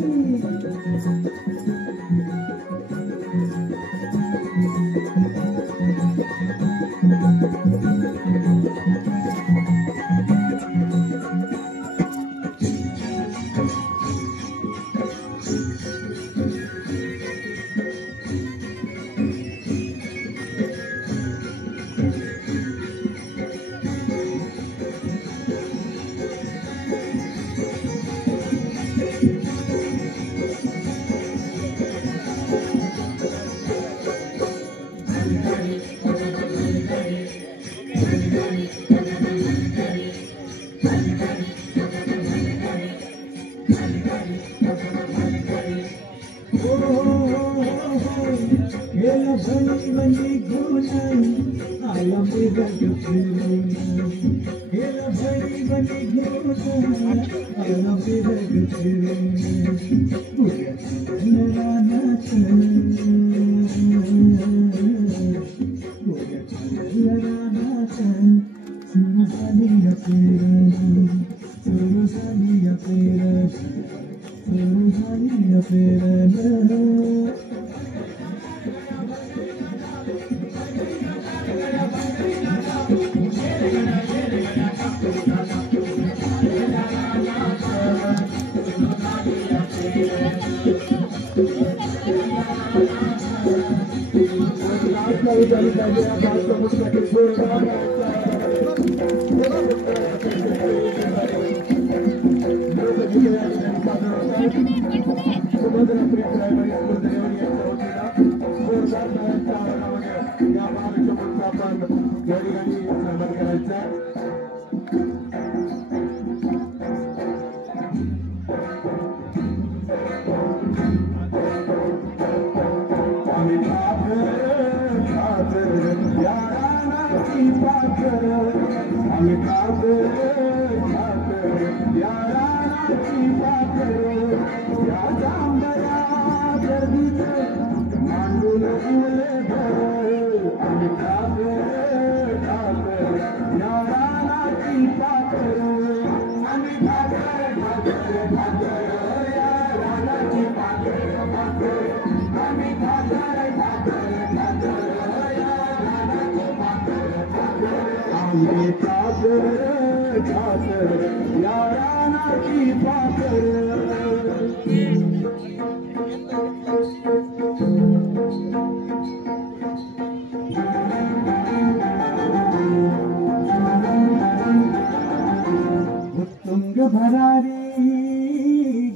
उत्तुंग भरारी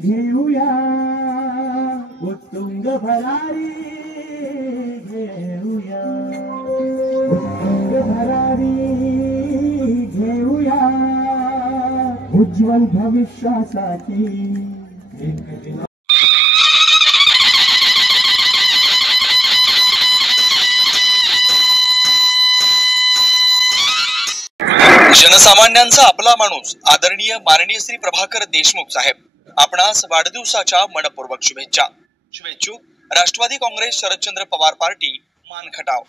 घेऊया, उत्तुंग भरारी घेऊया, उत्तुंग भरारी घेऊया, उज्ज्वल भविष्यासाठी जनसामान्यांचा आपला माणूस आदरणीय माननीय श्री प्रभाकर देशमुख साहेब आपणास वाढदिवसाच्या मनपूर्वक शुभेच्छा. शुभेच्छुक राष्ट्रवादी काँग्रेस शरदचंद्र पवार पार्टी मानखटाव.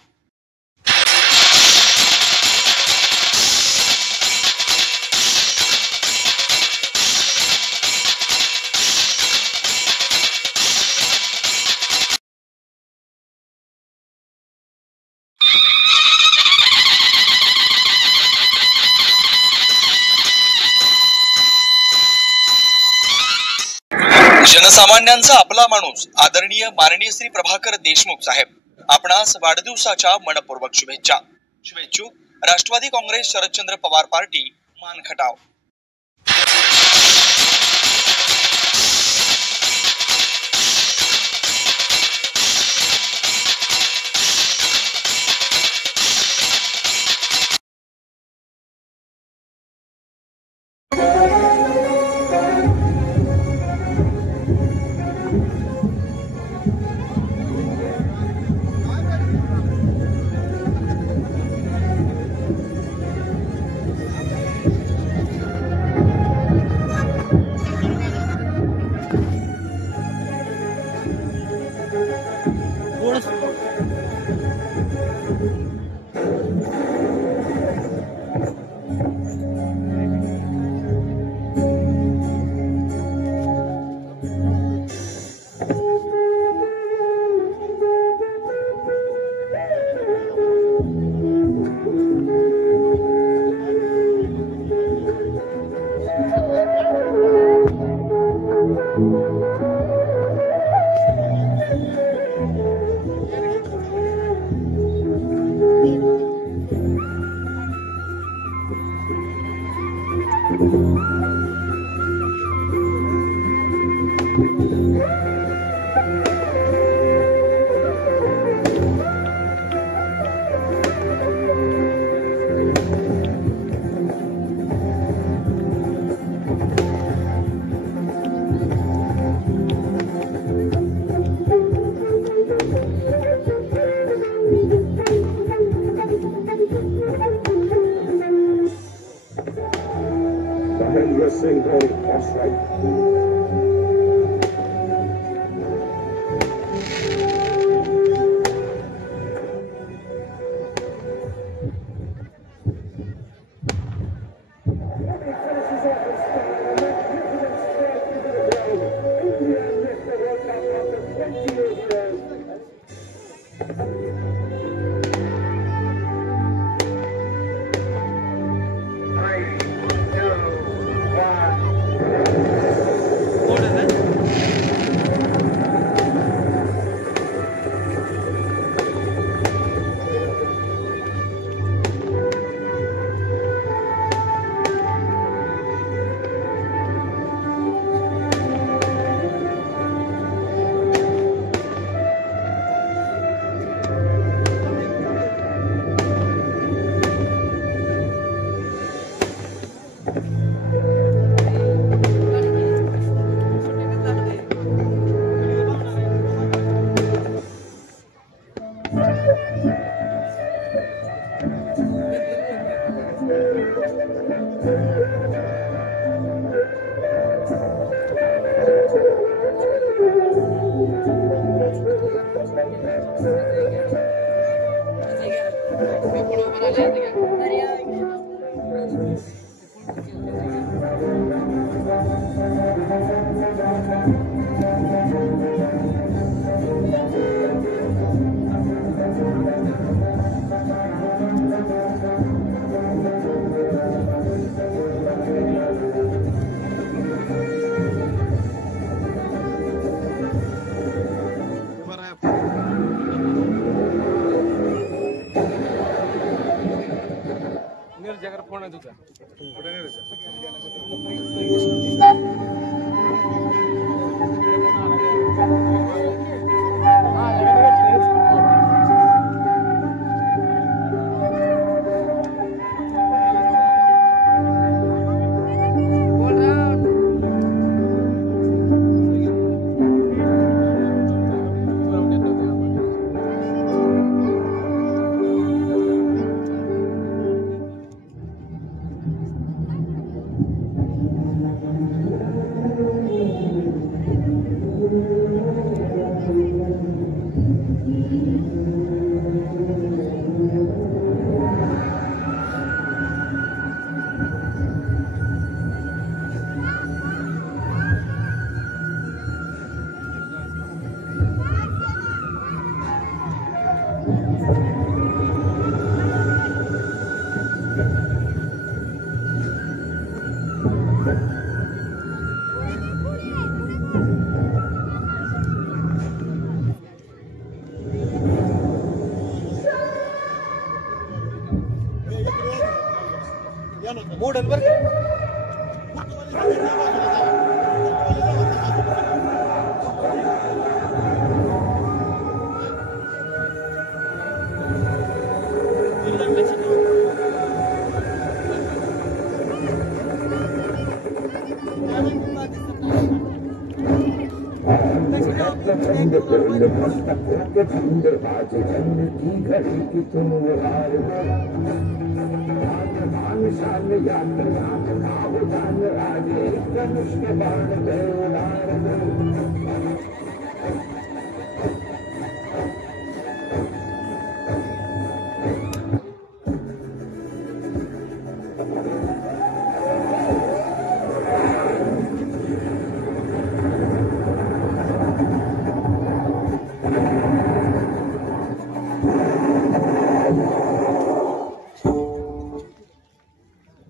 जनसामान्यांचा आपला माणूस आदरणीय माननीय श्री प्रभाकर देशमुख साहेब आपणास वाढदिवसाच्या मनपूर्वक शुभेच्छा. शुभेच्छुक Rashtravadi Congress Sharadchandra Pawar party Mankhatav. Sahel, you're saying very, that's right. Phone आहे तुझा मोडल बर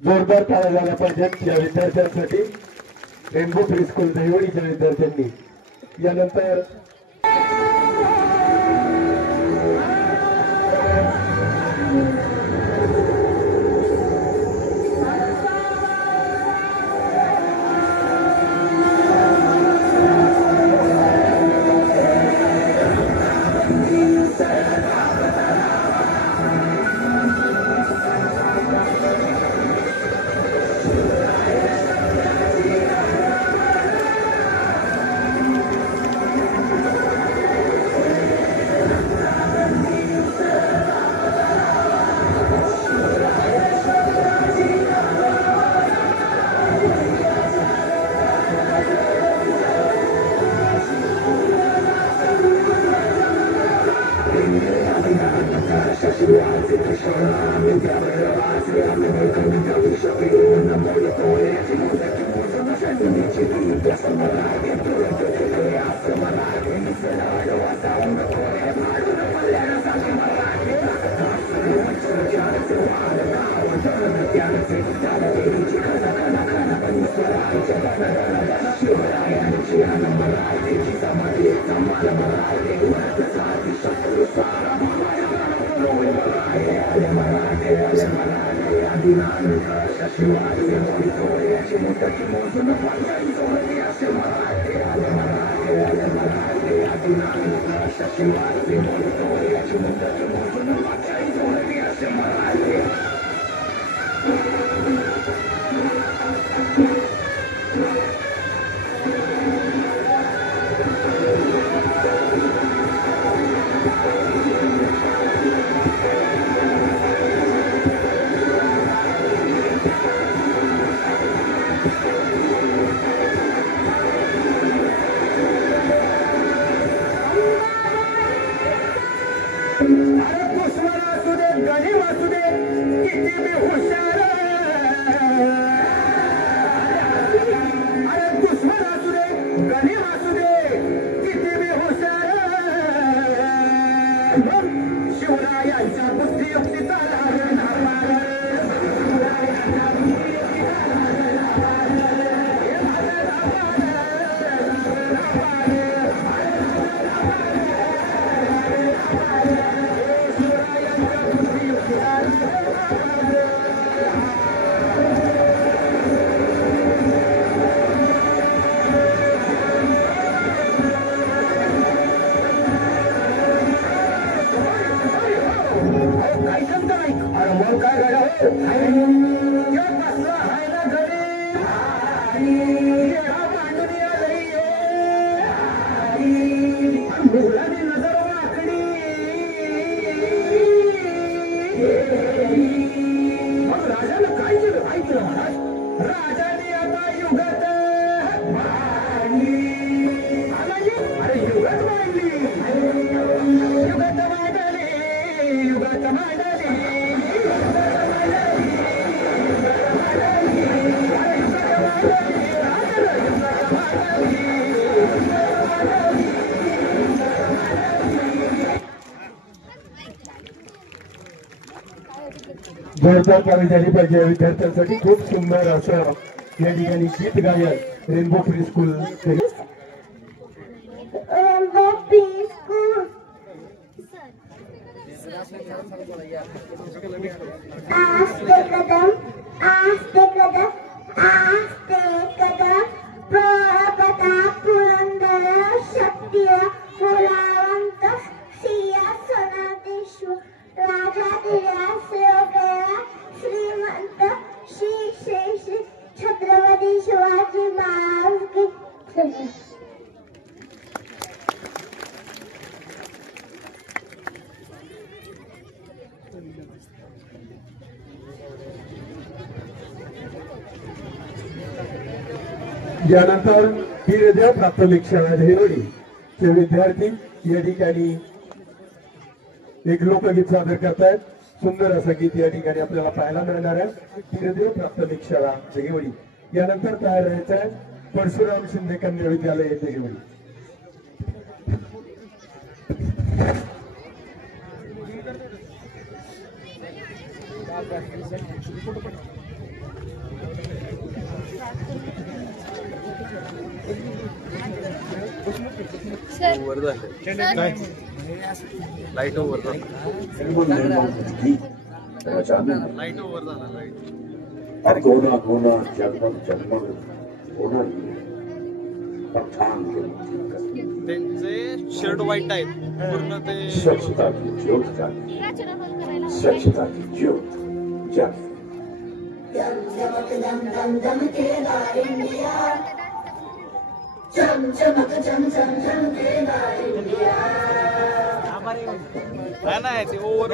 जोरदार टाळ्या झाल्या पाहिजेत या विद्यार्थ्यांसाठी. रेनबो प्रीस्कूल दहिवडीच्या विद्यार्थ्यांनी. यानंतर जोरदार कामे झाली पाहिजे विद्यार्थ्यांसाठी खूप सुंदर असं या ठिकाणी गीत गायन रेनबो फ्री स्कूल आस्ते कदम आस्ते कदम आस्ते कदम प्रताप पुरंदर शक्ती फुलावंत सिंहासनाधीश्वर राजाधिराज योगया श्रीमंत श्री श्री श्री छत्रपती शिवाजी महाराज की जय. यानंतर वीरदेव प्राथमिक शाळा दहिवडी चे विद्यार्थी या ठिकाणी एक लोकगीत सादर करतायत. सुंदर असं गीत या ठिकाणी आपल्याला पाहायला मिळणार आहे. वीरदेव प्राथमिक शाळा दहिवडी. यानंतर तयार राहायचं आहे परशुराम शिंदे कन्या विद्यालय Dahiwadi. Light over gonna gonna जगमग जगमग होणार त्यांचे शर्ट व्हाईट आहेत पूर्ण ते स्वच्छता की ज्योत जागे स्वच्छता की ज्योत जागे. नाही ते ओव्हर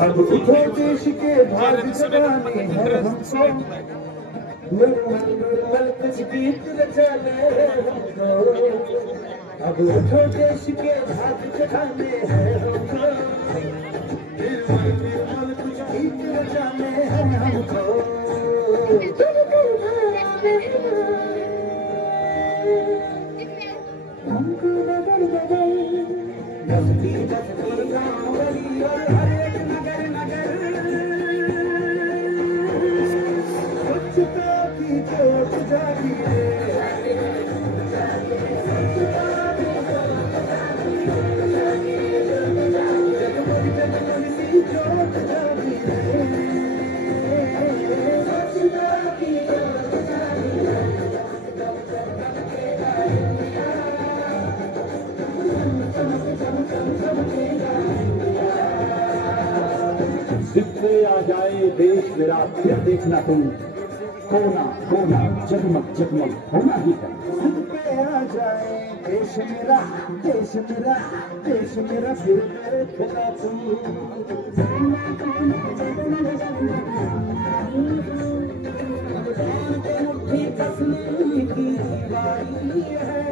अब उठो देश के भाग जगाने हैं हमको निर्मल कुछ गीत रचाने हैं हमको. अब उठो देश के भाग जगाने हैं हमको निर्मल कुछ गीत रचाने हैं हमको. हमको नगर बदल बस्ती बस्ती गाँव गली और हर एक नगर नगर स्वच्छता की जोत जागी है जगमग जगमग सी जोत जागी है स्वच्छता की जोत जागी है जिससे आ जाए देश मेरा फिर देखना तुम कोना कोना जगमग जगमग होना ही है जिससे आ जाए देश मेरा देश मेरा देश मेरा फिर देखना तुम मुट्ठी कसने की बारी है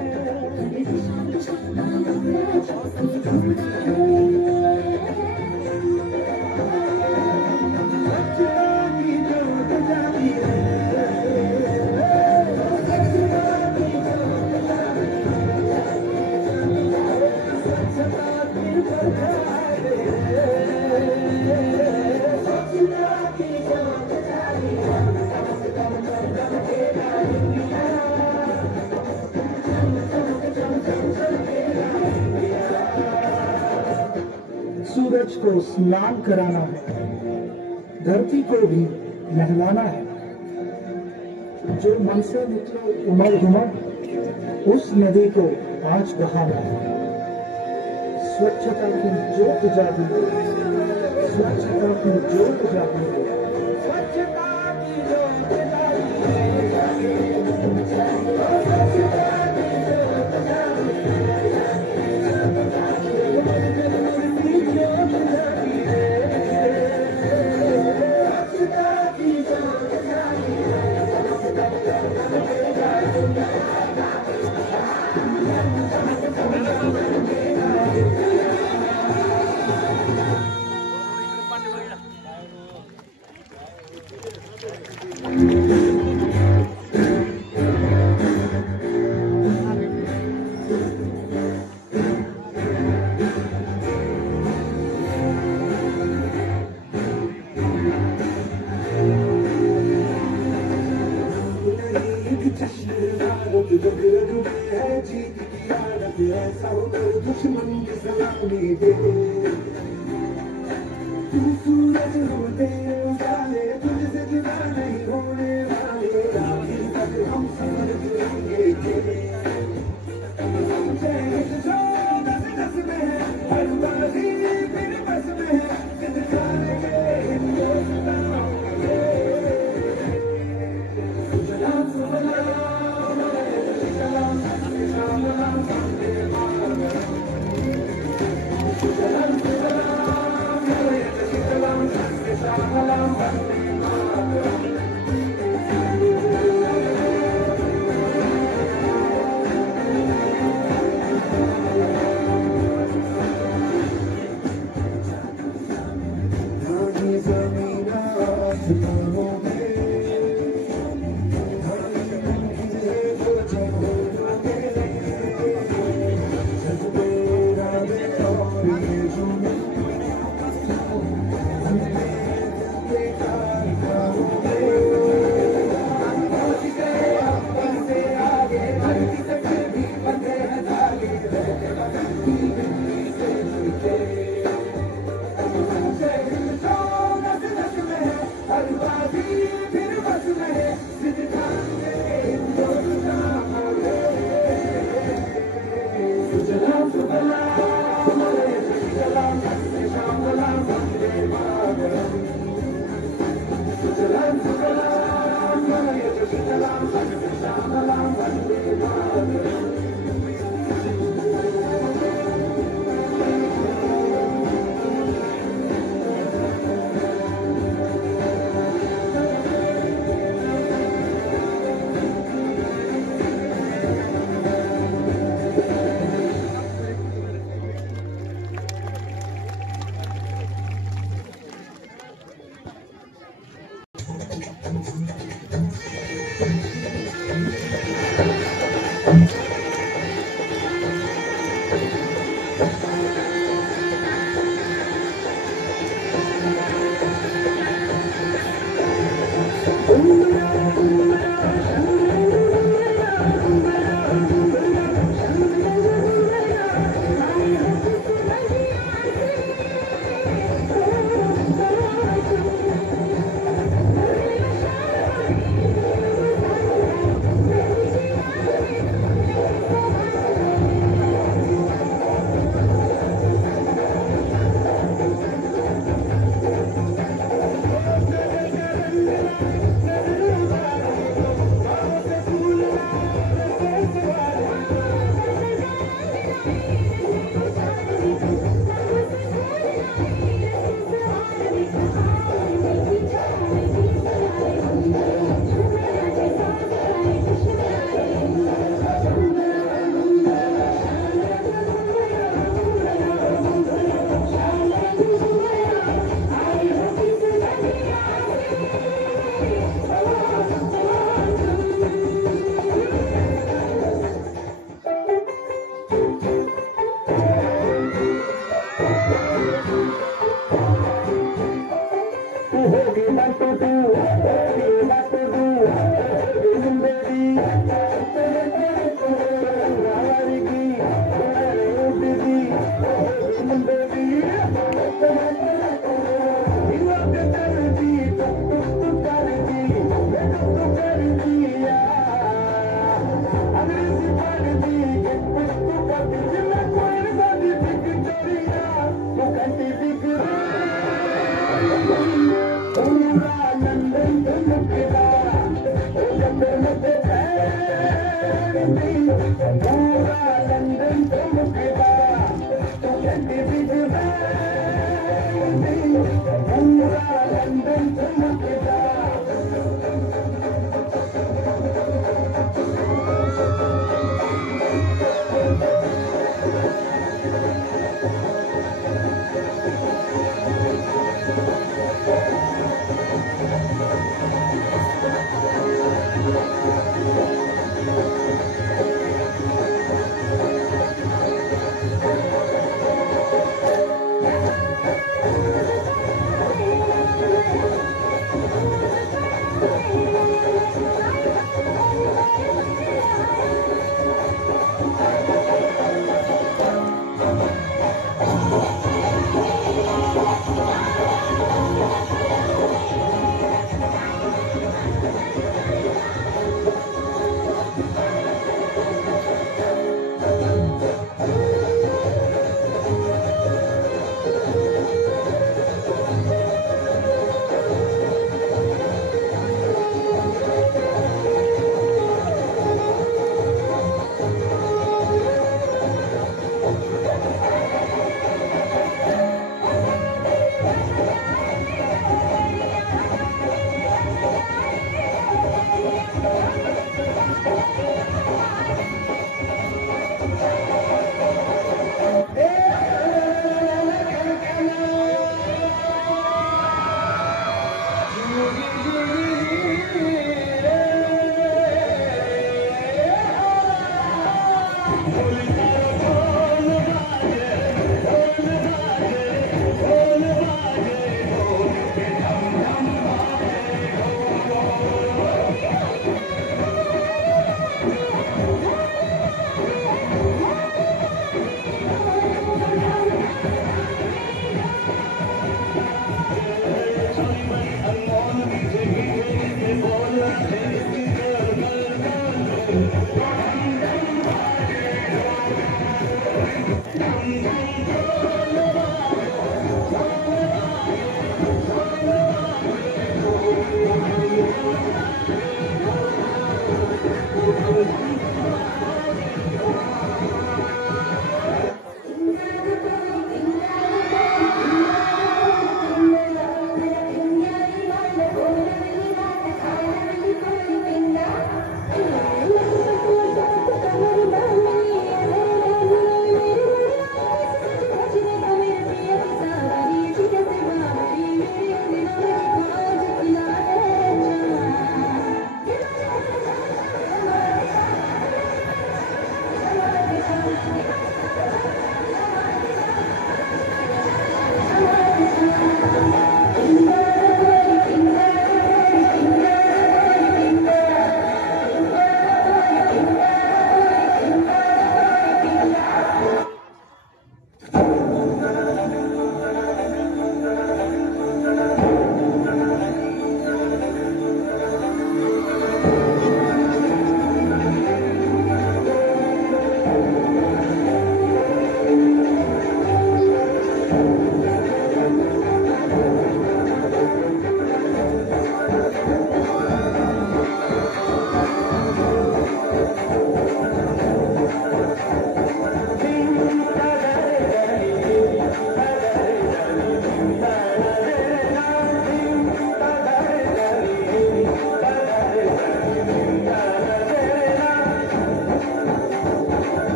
सूरज को स्नान कराना है धरती को भी नहलाना है जो मन से निकले उमड़ घुमड़ उस नदी को आज बहाना है स्वच्छता की जोत जागी है स्वच्छता की जोत जागी है स्वच्छता की जोत जागी है दुश्मन की सलामी दे तू सूरज होते उजाले तुझसे जुदा नहीं होने वाले आखिर तक हम सूरज रहेंगे जो दस दस में है हर बाजी मेरे बस में है जिंदा लगे सलाम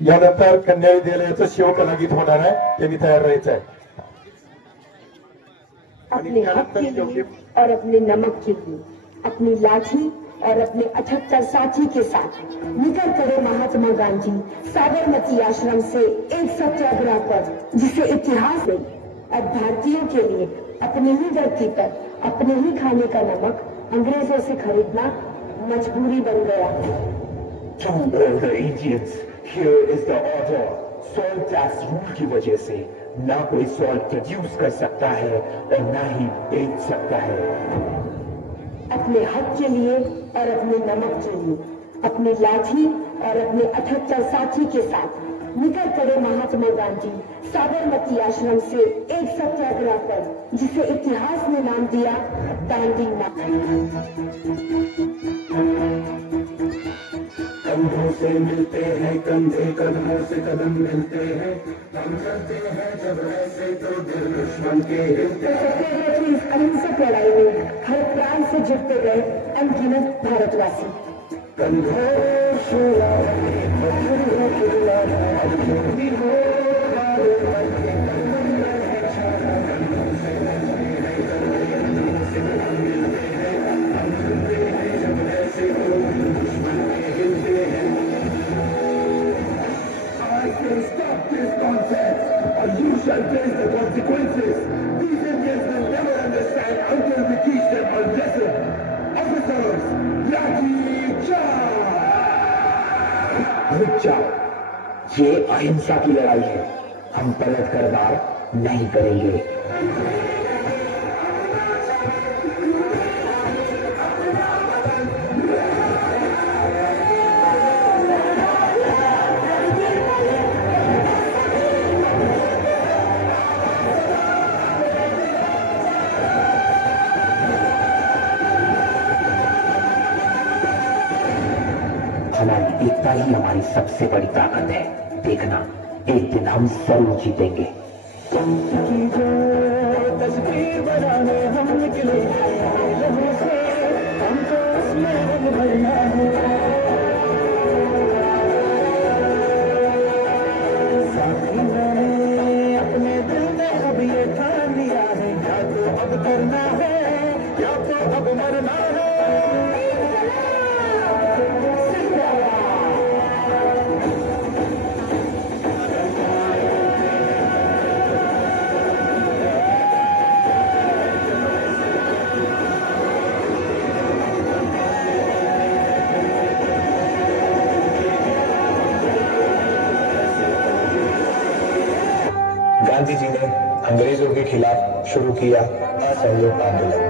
यानंतर कन्या विद्यालयाचं शिवकला गीत होणार आहे, त्यांनी तयार राहायचं आहे. अपने हक के लिए और अपने नमक के लिए अपनी लाठी और अपने 78 साथी के साथ निकल पड़े महात्मा गांधी साबरमती आश्रम से एक सत्याग्रह पर, जिसे इतिहास में अब भारतीयों के लिए अपनी ही धरती पर अपने ही खाने का नमक अंग्रेजों से खरीदना मजबूरी बन गया। To all the Indians, here is the order. Salt tax rule की वजह से ना कोई सॉल्ट प्रोड्यूस कर सकता है और ना ही बेच सकता है। अपने हक के लिए और अपने नमक के लिए, अपनी लाठी और अपने 78 साथी के साथ निकल पड़े महात्मा गांधी साबरमती आश्रम से एक सत्याग्रह पर, जिसे इतिहास ने नाम दिया दांडी मार्च। कंधों से मिलते हैं कंधे, कदमों से कदम मिलते हैं, हम चलते हैं जब ऐसे तो दिल दुश्मन के हिलते हैं। सत्याग्रह की इस अहिंसक लड़ाई में हर प्राण से जुटते गए अनगिनत भारतवासी। कंधों से stop this nonsense, or you shall face the consequences. These Indians will never understand until we teach them a lesson. Officers, Lathi Charge! रुक जाओ, ये अहिंसा की लड़ाई है, हम पलट कर वार नहीं करेंगे। हमारी एकता ही हमारी सबसे बड़ी ताकत है। देखना, एक दिन हम जरूर जीतेंगे। तस्वीर बनाने हम निकले, लहू से हमको उसमें रंग भरना है। साथी मैंने अपने दिल में अब ये ठान लिया है, या तो अब करना है या तो अब मरना है। गांधी जी ने अंग्रेजों के खिलाफ शुरू किया असहयोग आंदोलन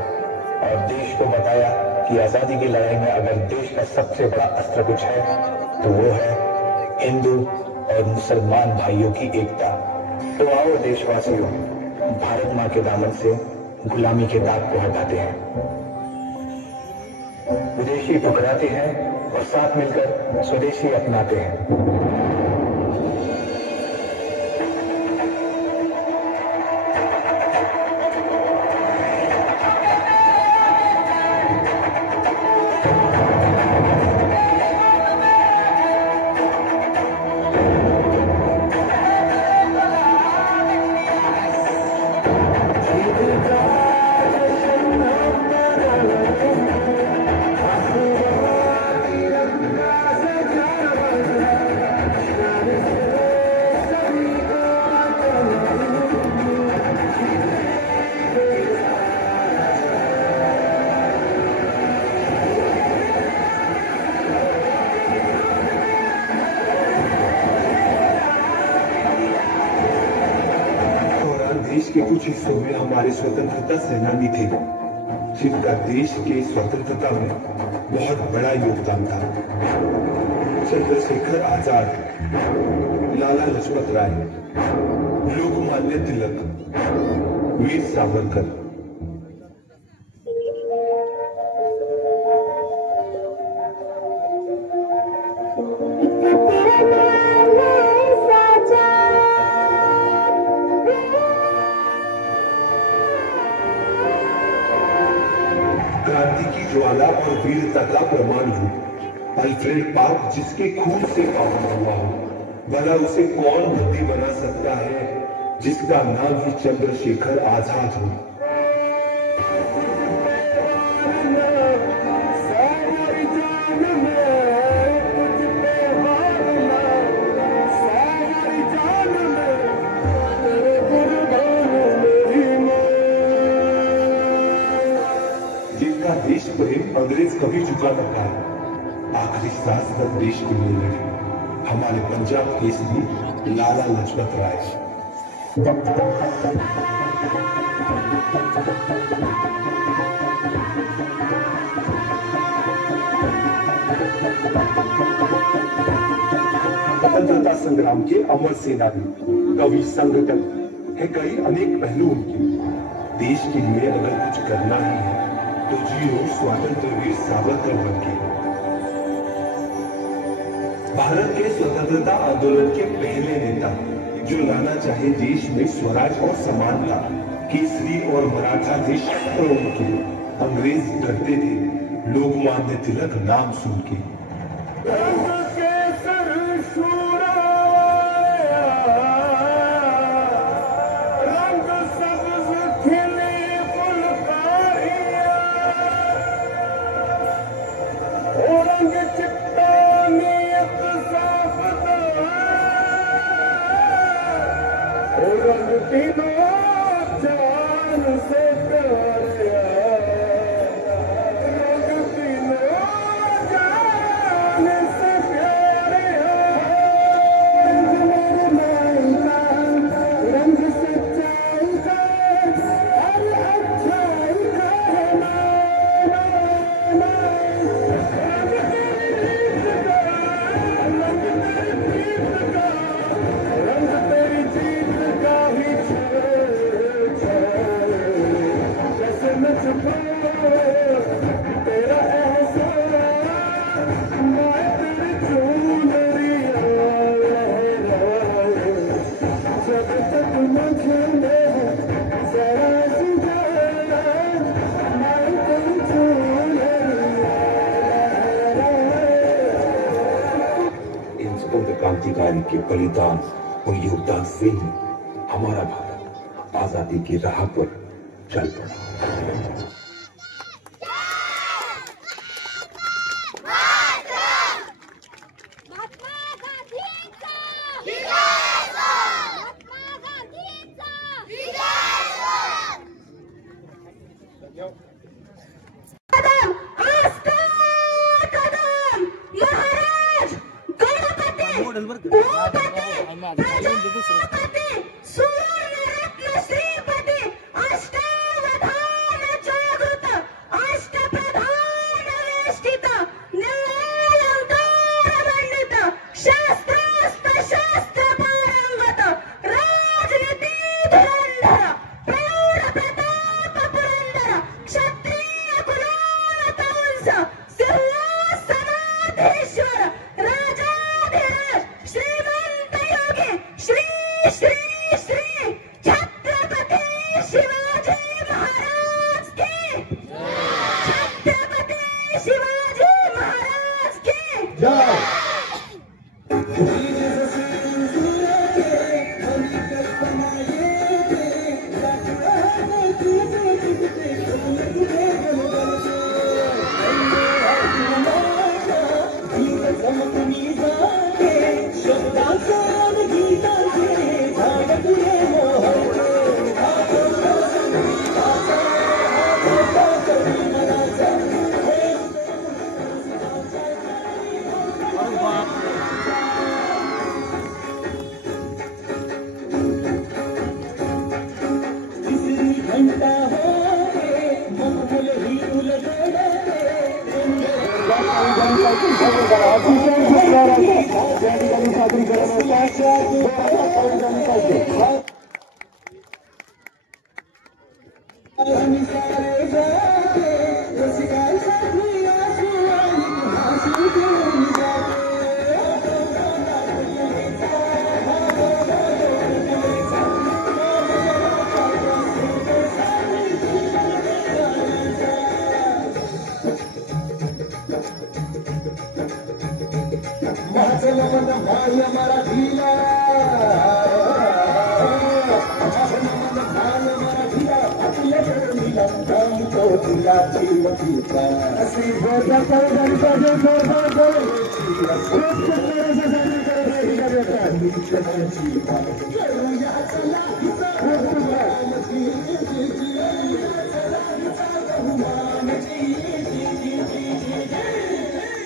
और देश को बताया कि आजादी की लड़ाई में अगर देश का सबसे बड़ा अस्त्र कुछ है तो वो है हिंदू और मुसलमान भाइयों की एकता। तो आओ देशवासियों, भारत माँ के दामन से गुलामी के दाग को हटाते हैं। विदेशी टुकराते हैं और साथ मिलकर स्वदेशी अपनाते हैं। देश के कुछ हिस्सों में हमारे स्वतंत्रता सेनानी थे, जिनका देश के स्वतंत्रता में बहुत बड़ा योगदान था। चंद्रशेखर आजाद, लाला लाजपत राय, लोकमान्य तिलक, वीर सावरकर। क्रांति की ज्वाला और वीरता का प्रमाण हो अल्फ्रेड पार्क, जिसके खून से पावन हुआ हो, भला उसे कौन बंदी बना सकता है जिसका नाम ही चंद्रशेखर आजाद हो। जिनका देश प्रेम अंग्रेज कभी चुका न पाए, आखिरी सांस तक देश के लिए लड़े हमारे पंजाब केसरी लाला लजपत राय। स्वतंत्रता संग्राम के अमर सेनानी, कवि, संगठक है कई अनेक पहलू उनके। देश के लिए अगर कुछ करना ही है तो जियो स्वतंत्र वीर सावरकर बनके। भारत के स्वतंत्रता आंदोलन के पहले नेता जो लाना चाहे देश में स्वराज और समानता, केसरी और मराठा थे शस्त्रों के। अंग्रेज डरते थे लोकमान्य तिलक नाम सुन के। क्रांतिकारी के बलिदान और योगदान से ही हमारा भारत आजादी की राह पर चल पड़ा।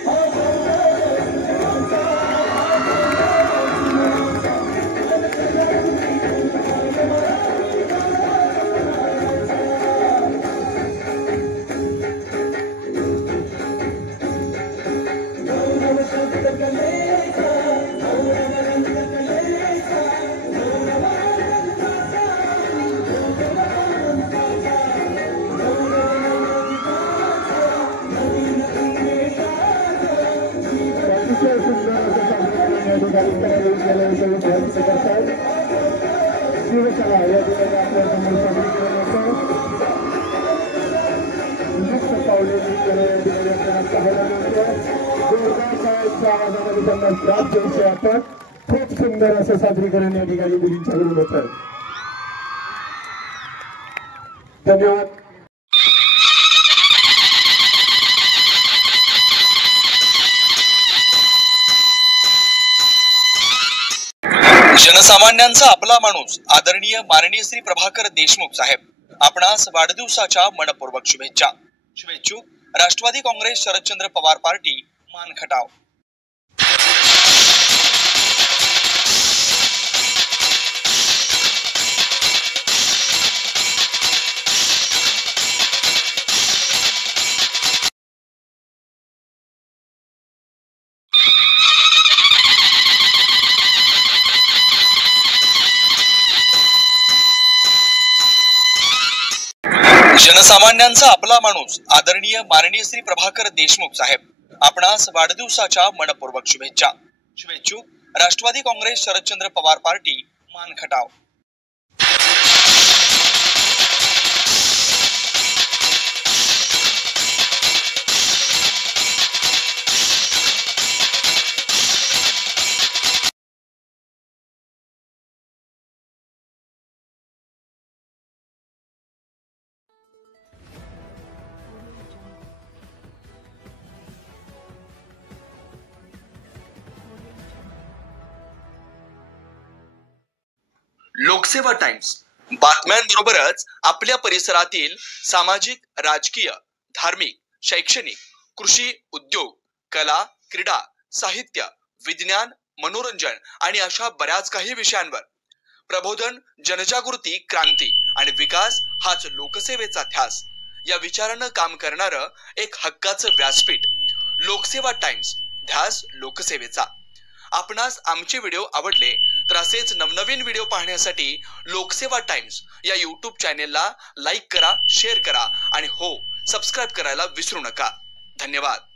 Oh, या ठिकाणी विद्यालयाचे विद्यार्थी करतात. शिवसेना या ठिकाणी आपल्या समोर सादर केलं जातं. पावले या ठिकाणी आपल्याला पाहायला मिळतं. जोरदार आवाजामध्ये त्यांना त्रास द्यायचे आपण खूप सुंदर असं सादरीकरण या ठिकाणी मुलींच्याकडून होत आहे. धन्यवाद. जनसामान्यांचा आपला माणूस आदरणीय माननीय श्री प्रभाकर देशमुख साहेब आपणास वाढदिवसाच्या मनपूर्वक शुभेच्छा. शुभेच्छुक राष्ट्रवादी काँग्रेस शरदचंद्र पवार पार्टी मानखटाव. जनसामान्यांचा आपला माणूस आदरणीय माननीय श्री प्रभाकर देशमुख साहेब आपणास वाढदिवसाच्या मनपूर्वक शुभेच्छा. शुभेच्छुक राष्ट्रवादी काँग्रेस शरदचंद्र पवार पार्टी मानखटाव. लोकसेवा टाइम्स बातम्यांबरोबरच आपल्या परिसरातील सामाजिक, राजकीय, धार्मिक, शैक्षणिक, कृषी, उद्योग, कला, क्रीडा, साहित्य, विज्ञान, मनोरंजन आणि अशा बऱ्याच काही विषयांवर प्रबोधन, जनजागृती, क्रांती आणि विकास हाच लोकसेवेचा ध्यास या विचारानं काम करणारं एक हक्काचं व्यासपीठ लोकसेवा टाइम्स, ध्यास लोकसेवेचा. आपणास आमचे व्हिडिओ आवडले तर असेच नवनवीन व्हिडिओ पाहण्यासाठी लोकसेवा टाइम्स या YouTube चॅनेलला लाईक करा, शेअर करा आणि हो, सबस्क्राईब करायला विसरू नका. धन्यवाद.